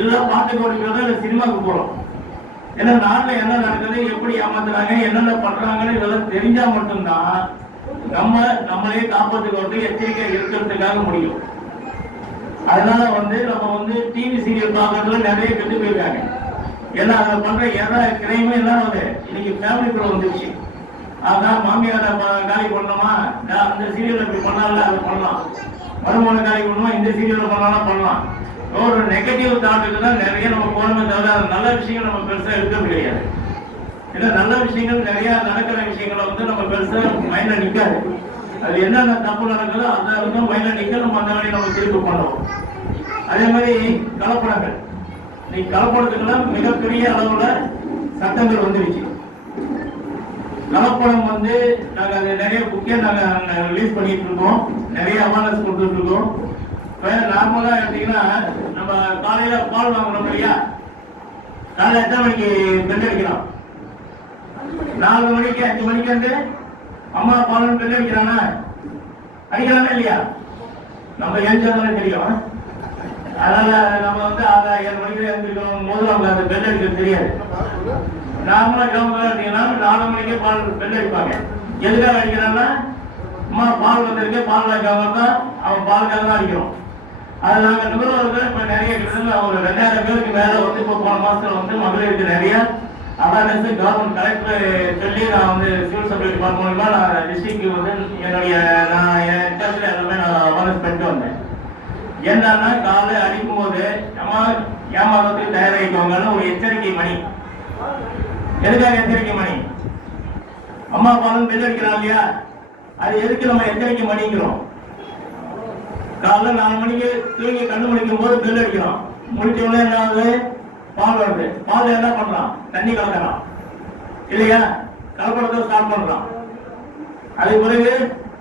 இல்ல பாட்டுக்கு ஓடி போயிடுறோம், இல்லை சினிமாவுக்கு போறோம். ஏன்னா நாட்டில் என்ன நடக்குது, எப்படி ஏமாத்துறாங்க, என்னென்ன பண்றாங்கன்னு இதெல்லாம் தெரிஞ்சா மட்டும்தான் நம்மளே காப்பாற்றுக்கு எச்சரிக்கை இருக்கிறதுக்காக முடியும். அதனால வந்து நம்ம வந்து டிவி சீரியல் பார்க்கறதுல நிறைய கெட்டு போயிருக்காங்க. ஏன்னா அதை பண்ற எதா கிரைமே எல்லாம் வந்து இன்னைக்கு ஃபேமிலிக்குள்ள வந்துருச்சு. அதான் மாமியார காலி பண்ணணுமா, நான் அந்த சீரியல் இப்படி பண்ணால அதை பண்ணலாம், மருமகனை காலி பண்ணுமா, இந்த சீரியல் பண்ணலாம் பண்ணலாம். ஒரு நெகட்டிவ் தாட்டுக்கு தான் நிறைய நம்ம போனமே தவிர நல்ல விஷயங்கள் நம்ம பெருசா இருக்கிறது கிடையாது. ஏன்னா நல்ல விஷயங்கள் நிறைய நடக்கிற விஷயங்களை வந்து நம்ம பெருசா மைண்ட்ல நிக்காது. அது என்னென்ன தப்பு நடக்குதோ அந்த வந்து மைண்ட்ல நிக்க நம்ம அந்த வேலையை நம்ம திருப்பி பண்ணுவோம். அதே மாதிரி கலப்படங்கள், நீ கலப்படத்துக்குலாம் மிகப்பெரிய அளவுல சட்டங்கள் வந்துருச்சு. கலப்படம் வந்து நாங்க அது நிறைய புக்கே நாங்க ரிலீஸ் பண்ணிட்டு இருக்கோம், நிறைய அவேர்னஸ் கொடுத்துட்டு இருக்கோம். இப்போ நார்மலா எடுத்தீங்கன்னா நம்ம காலையில பால் வாங்கணும் இல்லையா, காலையில எத்தனை மணிக்கு பெல் அடிக்கிறோம்? 4 மணிக்கு 5 மணிக்கு வந்து அம்மா பால் பெல் அடிக்கிறானா, அடிக்கிறானா இல்லையா? நம்ம எழுந்தாலே தெரியும். அதனால நம்ம வந்து அதை 7 மணிக்கு எழுந்திருக்கணும் போது அவங்க அந்த பெல் அடிக்கிறது தெரியாது. நார்மலா கிராமத்துல எடுத்தீங்கன்னா 4 மணிக்கே பால் பெல் அடிப்பாங்க. எதுக்காக அடிக்கிறான்னா, அம்மா பால் வந்திருக்கு, பால் வைக்காம தான் அவன் பாலுக்காக தான் அடிக்கிறோம். அது நாங்கள் நுகர்வோர்கள் இப்போ நிறைய ஒரு 2000 பேருக்கு மேலே வந்து இப்போ போன மாதத்தில் வந்து மகளிருக்கு நிறைய அவேர்னஸ் கவர்மெண்ட் கலெக்டர் சொல்லி நான் வந்து சிவில் சப்ளை டிபார்ட்மெண்ட் மூலமா நான் டிஸ்ட்ரிக்ட் வந்து நான் என் சர்ச்சில் எல்லாமே நான் அவேர்னஸ் பண்ணிட்டு வந்தேன். என்னன்னா காலை அடிக்கும் போது நம்ம ஏமாறதுக்கு தயாராகிக்கோங்கன்னு ஒரு எச்சரிக்கை மணி. எதுக்காக எச்சரிக்கை மணி? அம்மா பாலும் பெல் அடிக்கிறான் இல்லையா, அது எதுக்கு நம்ம எச்சரிக்கை மணிங்கிறோம்? காலைல 4 மணிக்கு தூங்கி கண்ணு முடிக்கும் போது பெல் அடிக்கிறோம், முடிச்ச உடனே என்ன ஆகுது, பால் வருது. பால் என்ன பண்றான், தண்ணி கலக்கிறான். இல்லையா? கலப்படத்தை ஸ்டார்ட் பண்றோம். அதுக்கு பிறகு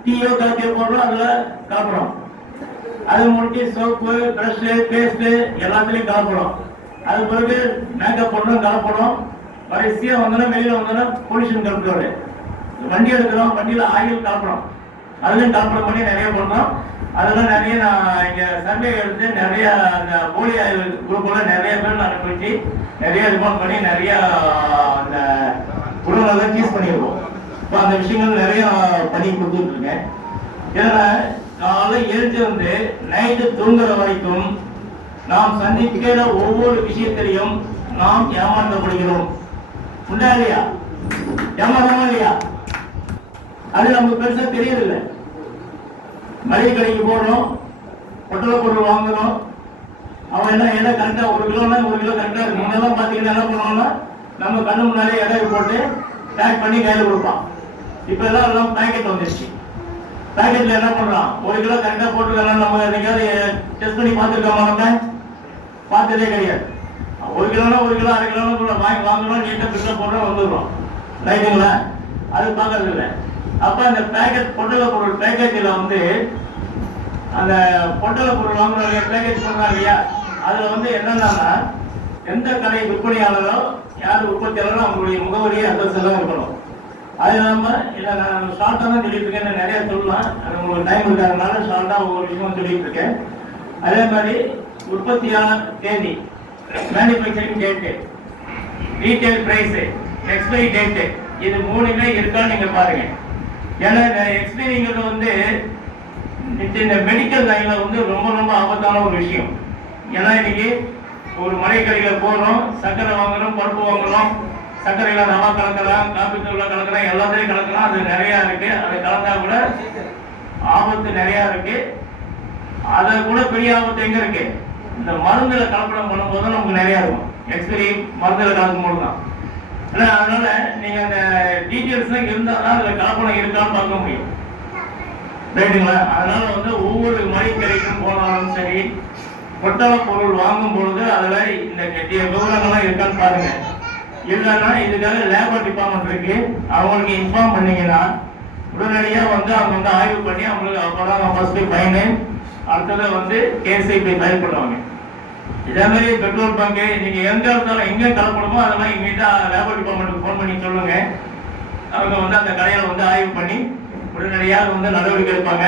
டீயோ காஃபியோ போடுறோம், அதுல கலப்புறோம். அது முடிச்சு சோப்பு, பிரஷ், பேஸ்ட் எல்லாத்துலயும் கலப்புறோம். அது பிறகு மேக்கப் போடுறோம், கலப்படம். வரிசையா வந்தோன்னா வெளியில வந்தோன்னா பொல்யூஷன் கலப்புறோம். வண்டி எடுக்கிறோம், வண்டியில ஆயில் கலப்புறோம், அதுலயும் கலப்படம் பண்ணி நிறைய பண்றோம். அதெல்லாம் நிறைய நான் இங்க சர்வே எடுத்து நிறைய அந்த போலி ஆயில் குரூப்ல நிறைய பேர் நான் வச்சு நிறைய ரிமாண்ட் பண்ணி நிறைய அந்த உணவுலாம் சீஸ் பண்ணியிருக்கோம். இப்போ அந்த விஷயங்கள் நிறைய பண்ணி கொடுத்துட்டு இருக்கேன். ஏன்னா காலை எழுந்து வந்து நைட்டு தூங்குற வரைக்கும் நாம் சந்திக்கிற ஒவ்வொரு விஷயத்திலையும் நாம் ஏமாற்றப்படுகிறோம். உண்டா இல்லையா? ஏமாறமா இல்லையா? அது நமக்கு பெருசா தெரியதில்லை. மளிகை கடைக்கு போடுறோம், பொட்டல பொருள் வாங்குறோம். அவன் என்ன கரெக்டா 1 கிலோன்னா 1 கிலோ கரெக்டா இருக்கு. முன்னெல்லாம் பாத்தீங்கன்னா என்ன பண்ணுவாங்கன்னா நம்ம கண்ணு முன்னாலே எடை போட்டு பேக் பண்ணி கையில கொடுப்பான். இப்ப எல்லாம் பேக்கெட் வந்துருச்சு. பேக்கெட்ல என்ன பண்றான், 1 கிலோ கரெக்டா போட்டுக்கலாம். நம்ம என்னைக்காவது டெஸ்ட் பண்ணி பார்த்துருக்கோமா? நம்ம பார்த்ததே கிடையாது. 1 கிலோனா 1 கிலோ, 1/2 கிலோன்னு வாங்கணும், நீட்டா பில்ல போடுறோம், வந்துடுறோம். ரைட்டுங்களா? அது பார்க்கறது இல்லை. அப்ப அந்த பேக்கெட் பொட்டல பொருள் பேக்கேஜில் வந்து அந்த பொட்டல பொருள் வாங்குற பேக்கேஜ் பண்றாங்க இல்லையா? அதுல வந்து என்னன்னா எந்த கடை விற்பனையாளரோ யார் உற்பத்தியாளரோ அவங்களுடைய முகவரியை அட்ரஸ் எல்லாம் இருக்கணும். அது இல்லாம இல்லை நான் ஷார்ட்டா தான் சொல்லிட்டு இருக்கேன், நிறைய சொல்லலாம். அது உங்களுக்கு டைம் இருக்காதனால ஷார்ட்டா ஒவ்வொரு விஷயம் சொல்லிட்டு இருக்கேன். அதே மாதிரி உற்பத்தியான தேதி, manufacturing date, retail price, expiry date, இது 3மே இருக்கான்னு நீங்க பாருங்க. ஏன்னா இந்த எக்ஸ்பைரிங்கிறது வந்து இந்த மெடிக்கல் லைன்ல வந்து ரொம்ப ரொம்ப ஆபத்தான ஒரு விஷயம். ஏன்னா இன்னைக்கு ஒரு மளிகை கடையில போறோம், சர்க்கரை வாங்குறோம், பருப்பு வாங்குறோம், சர்க்கரையில ரவா கலக்கலாம், காப்பி தூள்ல கலக்கலாம், எல்லாத்தையும் கலக்கலாம். அது நிறைய இருக்கு. அதை கலந்தா கூட ஆபத்து நிறைய இருக்கு. அதை கூட பெரிய ஆபத்து எங்க இருக்கு, இந்த மருந்துல கலப்படம் பண்ணும்போது நமக்கு நிறைய இருக்கும். எக்ஸ்பைரி மருந்துல கலக்கும் போது தான். அதனால நீங்க அந்த டீட்டெயில்ஸ் இருந்தாதான் அதுல கலப்படம் இருக்கான்னு பார்க்க முடியும். ரைட்டுங்களா? அதனால வந்து ஒவ்வொரு மளிகை கடைக்கும் போனாலும் சரி, பொட்டல பொருள் வாங்கும் பொழுது அதுல இந்த கெட்டிய விவரங்கள்லாம் இருக்கான்னு பாருங்க. இல்லைன்னா இதுக்காக லேபர் டிபார்ட்மெண்ட் இருக்கு, அவங்களுக்கு இன்ஃபார்ம் பண்ணீங்கன்னா உடனடியா வந்து அவங்க வந்து ஆய்வு பண்ணி அவங்களுக்கு அப்பதான் ஃபர்ஸ்ட் ஃபைனு, அடுத்தது வந்து கேஸை போய் ஃபைல் பண்ணுவாங்க. இதே மாதிரி பெட்ரோல் பங்கு நீங்க எங்க இருந்தாலும் எங்க கலப்படமோ அதெல்லாம் இமீடியட்டா லேபர் டிபார்ட்மெண்ட்டுக்கு ஃபோன் பண்ணி சொல்லுங்க. அவங்க வந்து அந்த கடையில வந்து ஆய்வு பண்ணி உடனடியாக வந்து நடவடிக்கை எடுப்பாங்க.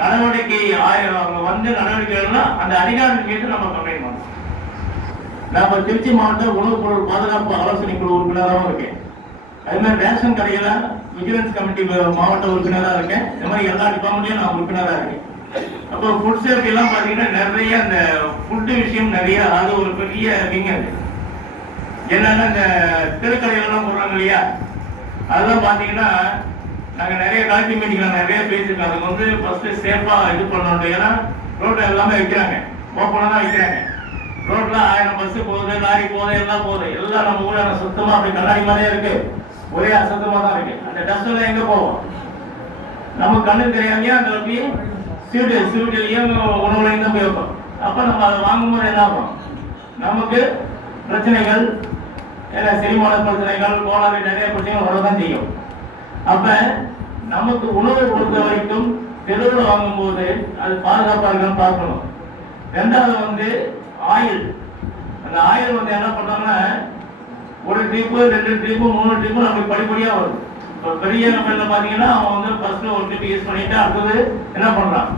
நடவடிக்கை அவங்க வந்து நடவடிக்கை எடுத்தா அந்த அதிகாரிகள் மீது நம்ம கம்ப்ளைண்ட் பண்ணணும். நம்ம திருச்சி மாவட்ட உணவுப் பொருள் பாதுகாப்பு ஆலோசனை குழு உறுப்பினராகவும் இருக்கேன். அதே மாதிரி ரேஷன் கடையில விஜிலன்ஸ் கமிட்டி மாவட்ட உறுப்பினராக இருக்கேன். இந்த மாதிரி எல்லா டிபார்ட்மெண்ட்லயும் நான் உறுப்பினராக இருக்கேன். அப்போ ஃபுட் சேஃப்டி எல்லாம் பாத்தீங்கன்னா நிறைய அந்த ஃபுட்டு விஷயம் நிறைய, அது ஒரு பெரிய விங்க. என்னன்னா இந்த தெருக்கடைகள்லாம் போடுறாங்க இல்லையா, அதெல்லாம் பாத்தீங்கன்னா நாங்க நிறைய கலெக்டிவ் மீட்டிங்ல நிறைய பேசிருக்கோம். அதுக்கு வந்து ஃபர்ஸ்ட் சேஃபா இது பண்ணணும். ஏன்னா ரோட்ல எல்லாமே வைக்கிறாங்க, ஓப்பனா தான் வைக்கிறாங்க. ரோட்ல 1000 பஸ் போகுது, லாரி போகுது, எல்லாம் போகுது. எல்லாம் நம்ம ஊர்ல சுத்தமா அப்படி கண்ணாடி மாதிரியே இருக்கு, ஒரே அசுத்தமா தான் இருக்கு. அந்த டஸ்ட் எல்லாம் எங்க போவோம், நம்ம கண்ணு தெரியாமையா அந்த சீட்டுலையும் உணவுலையும் தான் போய் வைப்போம். அப்ப நம்ம அதை வாங்கும்போது என்ன ஆகும், நமக்கு பிரச்சனைகள், செரிமான பிரச்சனைகள், கோளாறு நிறைய பிரச்சனைகள் வரதான் செய்யும். அப்ப நமக்கு உணவை பொறுத்த வரைக்கும் தெருவில் வாங்கும்போது அது பாதுகாப்பாக இருக்கான்னு பார்க்கணும். ரெண்டாவது வந்து ஆயில், அந்த ஆயில் வந்து என்ன பண்றாங்கன்னா 1 ட்ரிப்பு 2 ட்ரிப்பு 3 ட்ரிப்பு நமக்கு படிப்படியா வரும். இப்போ பெரிய கம்பெனில பாத்தீங்கன்னா அவன் வந்து ஃபர்ஸ்ட் 1 ட்ரிப் யூஸ் பண்ணிட்டு அடுத்தது என்ன பண்றான்,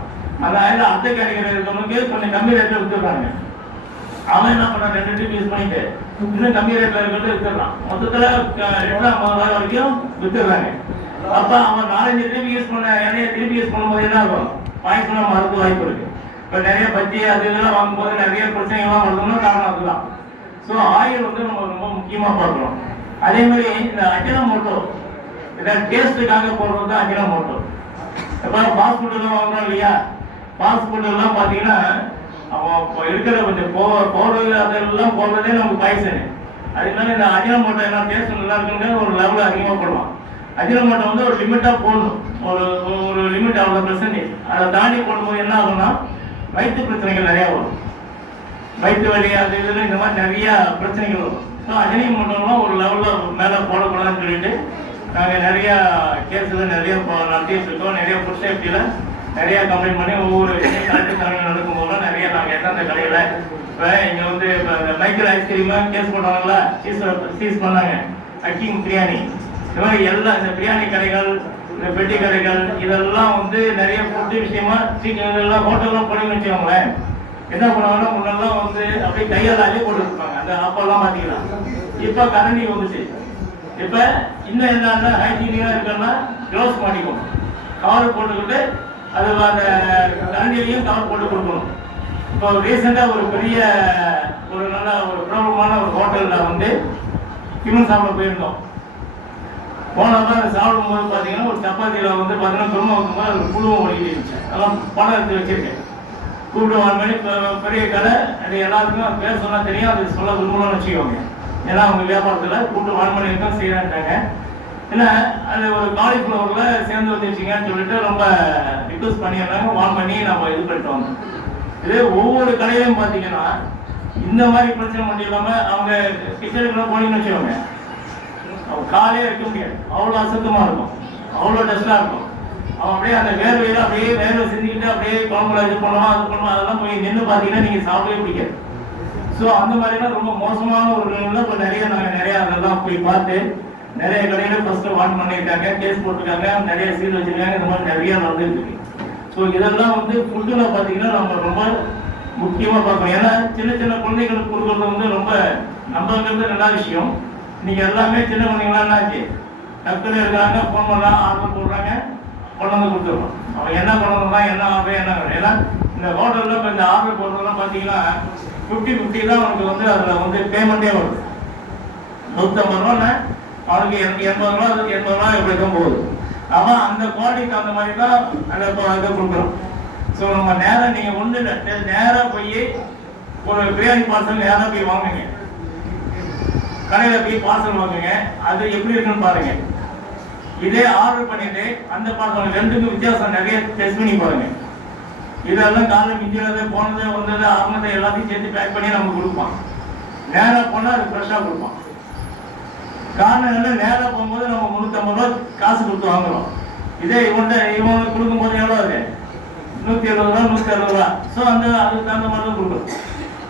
அந்த ஆயில் அத்தை கேட்டகரி இருக்கவனுக்கு கொஞ்சம் கம்மி ரேட்ல வித்துடுறாங்க. அவன் என்ன பண்றான், 2 ட்ரிப் யூஸ் பண்ணிட்டு இன்னும் கம்மி ரேட்ல இருக்கிறது வித்துடுறான். மொத்தத்துல 250,000 வரைக்கும் வித்துடுறாங்க. அப்ப அவன் 4-5 ட்ரிப் யூஸ் பண்ண எண்ணெயை திருப்பி யூஸ் பண்ணும்போது என்ன ஆகும், பாய்ச்சலா மறக்க வாய்ப்பு இருக்கு. இப்ப நிறைய பஜ்ஜி அது இதெல்லாம் வாங்கும்போது நிறைய பிரச்சனைகள்லாம் வருதுன்னா காரணம் அதுதான். ஸோ ஆயில் வந்து நம்ம ரொம்ப முக்கியமா பார்க்கணும். அதே மாதிரி இந்த அஜினோமோட்டோ, இதை டேஸ்ட்டுக்காக போடுறது அஜினோமோட்டோ. இப்போ ஃபாஸ்ட் ஃபுட் எல்லாம் வாங்குறோம் இல்லையா, ஃபாஸ்ட் ஃபுட் எல்லாம் பார்த்தீங்கன்னா அவன் இருக்கிற கொஞ்சம் போடுறது அதெல்லாம் போடுறதே நமக்கு பாய்சனு. அதனால இந்த அஜினோமோட்டோ எல்லாம் டேஸ்ட் நல்லா இருக்குன்னு ஒரு லெவலில் அதிகமாக போடுவான். அஜினோமோட்டோ வந்து ஒரு லிமிட்டாக போடணும், ஒரு லிமிட் அவ்வளோ %. அதை தாண்டி போடும்போது என்ன ஆகும்னா வயிற்று பிரச்சனைகள் நிறையா வரும். வயிற்று வலி அது இதில் இந்த மாதிரி நிறைய பிரச்சனைகள் வரும். ஸோ அஜினியம் மண்டலம் ஒரு லெவலில் மேலே போடக்கூடாதுன்னு சொல்லிட்டு நாங்கள் நிறையா கேஸில் நிறைய நடத்திட்டு இருக்கோம். நிறைய ஃபுட் சேஃப்டியில் நிறையா கம்ப்ளைண்ட் பண்ணி ஒவ்வொரு கலெக்டர் தலைமையில் நடக்கும்போதெல்லாம் நிறைய நாங்கள் எந்தெந்த கடையில் இப்போ இங்கே வந்து இப்போ இந்த மைக்கேல் ஐஸ்கிரீமு கேஸ் போட்டாங்களா, சீஸ் பண்ணாங்க. அக்கிங் பிரியாணி, இந்த மாதிரி எல்லாம் இந்த பிரியாணி கடைகள், இந்த பெட்டி கடைகள், இதெல்லாம் வந்து நிறைய ஃபுட்டு விஷயமா இதெல்லாம் ஹோட்டல்லாம் போனீங்கன்னு வச்சுக்கோங்களேன், என்ன பண்ணுவாங்கன்னா முன்னெல்லாம் வந்து அப்படியே கையால் அள்ளி போட்டு இருப்பாங்க. அந்த அப்பெல்லாம் பார்த்தீங்கன்னா இப்போ கரண்டி வந்துச்சு. இப்போ இன்னும் என்னன்னா ஹைஜீனிக்காக இருக்குன்னா க்ளவுஸ் மாட்டிக்கணும், கவர் போட்டுக்கிட்டு அது அந்த கரண்டிலையும் கவர் போட்டு கொடுக்கணும். இப்போ ரீசெண்டாக ஒரு பெரிய ஒரு நல்ல ஒரு பிரபலமான ஒரு ஹோட்டலில் வந்து டிஃபன் சாப்பிட போயிருந்தோம். போனப்ப அதை சாப்பிடும்போது பார்த்தீங்கன்னா ஒரு சப்பாத்தியில் வந்து பார்த்தீங்கன்னா குருமா வைக்கும்போது அது புழுவும் ஓடிக்கிட்டு இருந்துச்சு. அதெல்லாம் படம் எடுத்து வச்சிருக்கேன். கூப்பிட்டு 1 மணி பெரிய கடை, அது எல்லாத்துக்கும் அது பேர் சொன்னால் தெரியும், அது சொல்ல விரும்பணும்னு வச்சுக்கோங்க. ஏன்னா அவங்க வியாபாரத்தில் கூப்பிட்டு 1 மணி வரைக்கும் செய்யறாங்க. ஏன்னா அது ஒரு காலிஃப்ளவரில் சேர்ந்து வந்துருச்சிங்கன்னு சொல்லிட்டு ரொம்ப ரிக்வஸ்ட் பண்ணிடுறாங்க. 1 பண்ணி நம்ம இது பண்ணிட்டு வந்தோம். இது ஒவ்வொரு கடையிலையும் பார்த்தீங்கன்னா இந்த மாதிரி பிரச்சனை மட்டும் இல்லாமல் அவங்க கிச்சனுக்குள்ள போனீங்கன்னு வச்சுக்கோங்க, அவங்க காலே வைக்க முடியாது, அவ்வளோ அசுத்தமாக இருக்கும், அவ்வளோ டஸ்டாக இருக்கும். அவன் அப்படியே அந்த வேர்வையில் அப்படியே வேர்வை செஞ்சுக்கிட்டு அப்படியே குழம்புல இது பண்ணுவான், அது பண்ணுவான். அதெல்லாம் போய் நின்று பார்த்தீங்கன்னா நீங்கள் சாப்பிடவே பிடிக்காது. ஸோ அந்த மாதிரிலாம் ரொம்ப மோசமான ஒரு நிலையில் இப்போ நாங்கள் நிறையா அதெல்லாம் போய் பார்த்து நிறைய கடையில் ஃபஸ்ட்டு வார்ன் பண்ணியிருக்காங்க, கேஸ் போட்டிருக்காங்க, நிறைய சீல் வச்சுருக்காங்க. இந்த மாதிரி நிறையா நடந்துருக்கு. ஸோ இதெல்லாம் வந்து ஃபுட்டில் பார்த்தீங்கன்னா நம்ம ரொம்ப முக்கியமாக பார்க்கணும். ஏன்னா சின்ன சின்ன குழந்தைகளுக்கு கொடுக்குறது வந்து ரொம்ப நம்பங்கிறது நல்ல விஷயம். இன்னைக்கு எல்லாமே சின்ன குழந்தைங்களாம் என்னாச்சு, டக்குனு இருக்காங்க, ஃபோன் பண்ணலாம், ஆர்டர் போடுறாங்க, கொண்டு வந்து கொடுத்துருவோம். அவன் என்ன கொண்டு வந்தான், என்ன ஆகும், என்ன வேணும். ஏன்னா இந்த ஹோட்டலில் இப்போ இந்த ஆர்டர் போடுறதெல்லாம் பார்த்தீங்கன்னா 50-50 தான் அவனுக்கு வந்து அதில் வந்து பேமெண்ட்டே வருது. 150 ரூபான்னா அவனுக்கு 80 ரூபா, அதுக்கு 80 ரூபா எப்படி தான் போகுது. அவன் அந்த குவாலிட்டிக்கு அந்த மாதிரி தான் அந்த இதை கொடுக்குறோம். ஸோ நம்ம நேராக நீங்கள் ஒன்று நேராக போய் ஒரு பிரியாணி பார்சல் நேராக போய் வாங்குங்க, கடையில் போய் பார்சல் வாங்குங்க, அது எப்படி இருக்குன்னு பாருங்க. இதே ஆர்டர் பண்ணிட்டு அந்த பார்சல் ரெண்டுக்கும் வித்தியாசம் நிறைய டெஸ்ட் பண்ணி பாருங்க. இதெல்லாம் காலம் இந்தியாவில போனது வந்தது ஆகுனதை எல்லாத்தையும் சேர்த்து பேக் பண்ணி நமக்கு கொடுப்பான். நேராக போனால் அது ஃப்ரெஷ்ஷாக கொடுப்பான். காரணம் என்ன, நேராக போகும்போது நம்ம 350 ரூபா காசு கொடுத்து வாங்குறோம். இதே இவனுக்கு கொடுக்கும்போது எவ்வளோ அது 170 ரூபா 160 ரூபா. ஸோ அதுக்கு தகுந்த மாதிரி தான் கொடுக்குறோம்.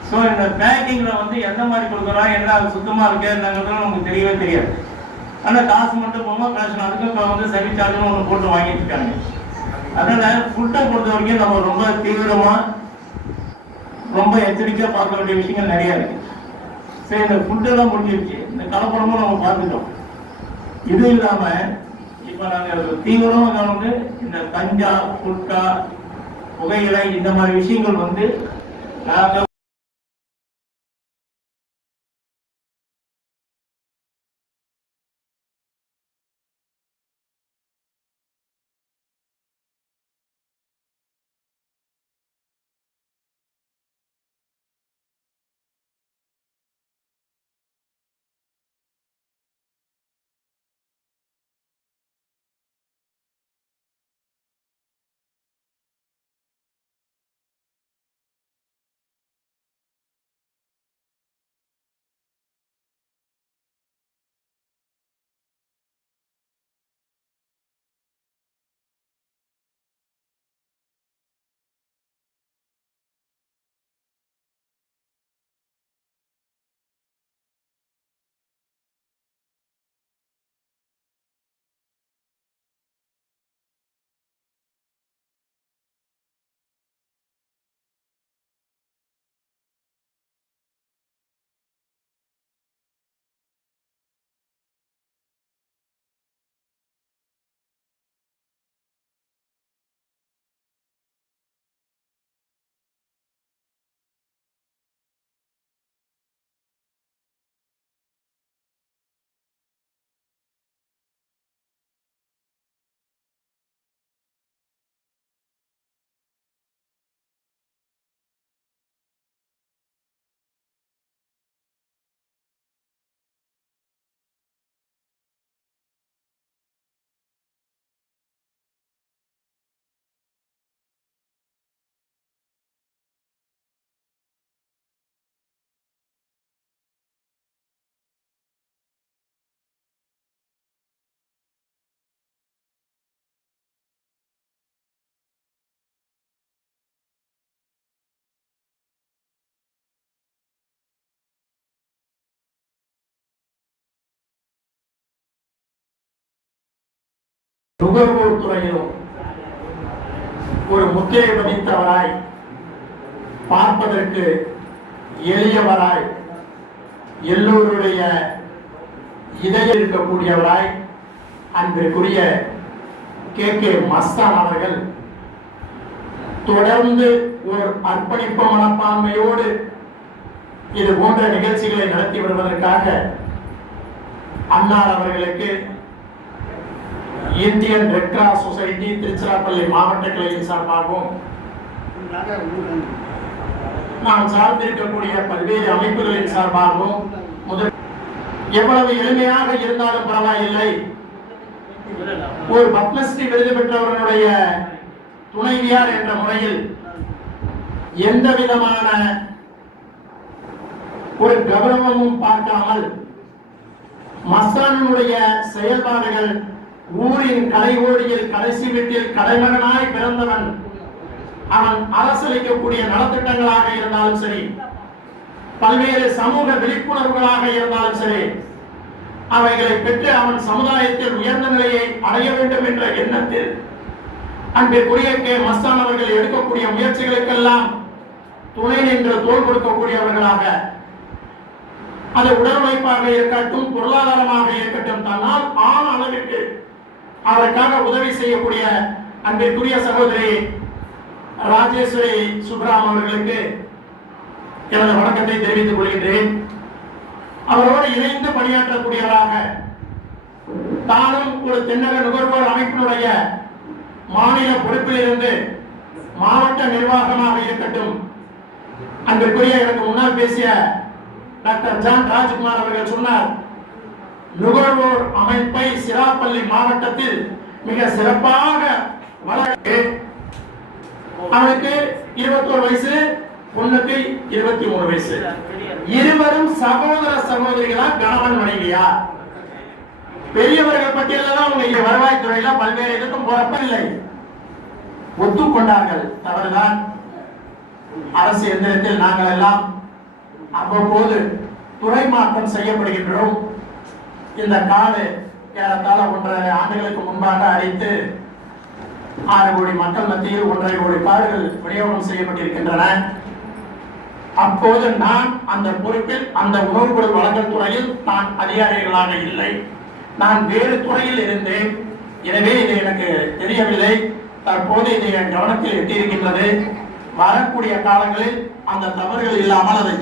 ஸோ இந்த பேக்கிங்கில் வந்து எந்த மாதிரி கொடுக்குறோம், என்ன அது சுத்தமாக இருக்கு என்னங்கிறது நமக்கு தெரியவே தெரியாது. ஆனால் காசு மட்டும் போகும்போது பிரச்சனை. அதுக்கு இப்போ வந்து சர்வீஸ் சார்ஜ்னு ஒன்று போட்டு வாங்கிட்டு இருக்காங்க. அதனால் ஃபுட்டை பொறுத்த வரைக்கும் நம்ம ரொம்ப தீவிரமாக ரொம்ப எச்சரிக்கையாக பார்க்க வேண்டிய விஷயங்கள் நிறையா இருக்குது. சரி, இந்த ஃபுட்டெல்லாம் முடிஞ்சிருச்சு, இந்த கலப்படமும் நம்ம பார்த்துட்டோம். இது இல்லாமல் இப்போ நாங்கள் தீவிரமாக வந்து இந்த கஞ்சா, குட்கா, புகையிலை இந்த மாதிரி விஷயங்கள் வந்து நாங்கள் நுகர்வோர் துறையிலும் ஒரு முத்திரை பதித்தவராய், பார்ப்பதற்கு எளியவராய், எல்லோருடைய இதயம் இருக்கக்கூடியவராய் அன்பிற்குரிய கே மஸ்தான் அவர்கள் தொடர்ந்து ஒரு அர்ப்பணிப்பு மனப்பான்மையோடு இது போன்ற நிகழ்ச்சிகளை நடத்தி வருவதற்காக அன்னார் அவர்களுக்கு Indian red cross society Tiruchirappalli மாவட்ட கிளையின் சார்பாகவும் நாம் சார்ந்திருக்கக்கூடிய பல்வேறு அமைப்புகளின் சார்பாகவும் எவ்வளவு எளிமையாக இருந்தாலும் பரவாயில்லை, ஒரு பத்மஸ்ரீ விருது பெற்றவர்களுடைய துணைவியார் என்ற முறையில் எந்த விதமான ஒரு கௌரவமும் பார்க்காமல் மஸ்தானுடைய செயல்பாடுகள், ஊரின் கடைகோடியில் கடைசி வீட்டில் கடைமகனாய் பிறந்தவன், அவன் அரசளிக்கக்கூடிய நலத்திட்டங்களாக இருந்தாலும் சரி, பல்வேறு சமூக விழிப்புணர்வுகளாக இருந்தாலும் சரி, அவைகளை பெற்று அவன் சமுதாயத்தில் உயர்ந்த நிலையை அடைய வேண்டும் என்ற எண்ணத்தில் அன்பிற்குரிய கே மஸ்தான் அவர்கள் எடுக்கக்கூடிய முயற்சிகளுக்கெல்லாம் துணை நின்று தோள் கொடுக்கக்கூடியவர்களாக, அது உடல் உழைப்பாக இருக்கட்டும், பொருளாதாரமாக இருக்கட்டும், தன்னால் ஆன அளவிற்கு அவருக்காக உதவி செய்யக்கூடிய அன்பிற்குரிய சகோதரி ராஜேஸ்வரி சுப்ராம் அவர்களுக்கு எனது வணக்கத்தை தெரிவித்துக் கொள்கின்றேன். அவரோடு இணைந்து பணியாற்றக்கூடியவராக தானும் ஒரு தென்னக நுகர்வோர் அமைப்பினுடைய மாநில பொறுப்பில் இருந்து மாவட்ட நிர்வாகமாக இருக்கட்டும், அன்பிற்குரிய எனக்கு முன்னால் பேசிய டாக்டர் ஜான் ராஜ்குமார் அவர்கள் சொன்னார், நுகர்வோர் அமைப்பை சிராப்பள்ளி மாவட்டத்தில் மிக சிறப்பாக வளர்த்து அவனுக்கு 21 வயசு, பொண்ணுக்கு 23 வயசு, இருவரும் சகோதர சகோதரிகளா, கணவன் மனைவியா? பெரியவர்கள் பட்டியலில் தான் அவங்க வருவாய்த்துறையில பல்வேறு இதுக்கும் போறப்ப இல்லை, ஒத்துக்கொண்டார்கள். தவறுதான். அரசு எந்திரத்தில் நாங்கள் எல்லாம் அவ்வப்போது துறை மாற்றம் செய்யப்படுகின்றோம். இந்த காடு ஏறத்தாழ 1.5 ஆண்டுகளுக்கு முன்பாக அழைத்து 6 கோடி மக்கள் மத்தியில் 1.5 கோடி காடுகள் விநியோகம் செய்யப்பட்டிருக்கின்றன. அப்போது நான் அந்த பொறுப்பில், அந்த உணவுப் பொருள் வழங்கல் துறையில் நான் அதிகாரிகளாக இல்லை, நான் வேறு துறையில் இருந்தேன். எனவே இது எனக்கு தெரியவில்லை. தற்போது இது என் கவனத்தில் எட்டியிருக்கின்றது. வரக்கூடிய காலங்களில் அந்த தவறுகள் இல்லாமல் அதை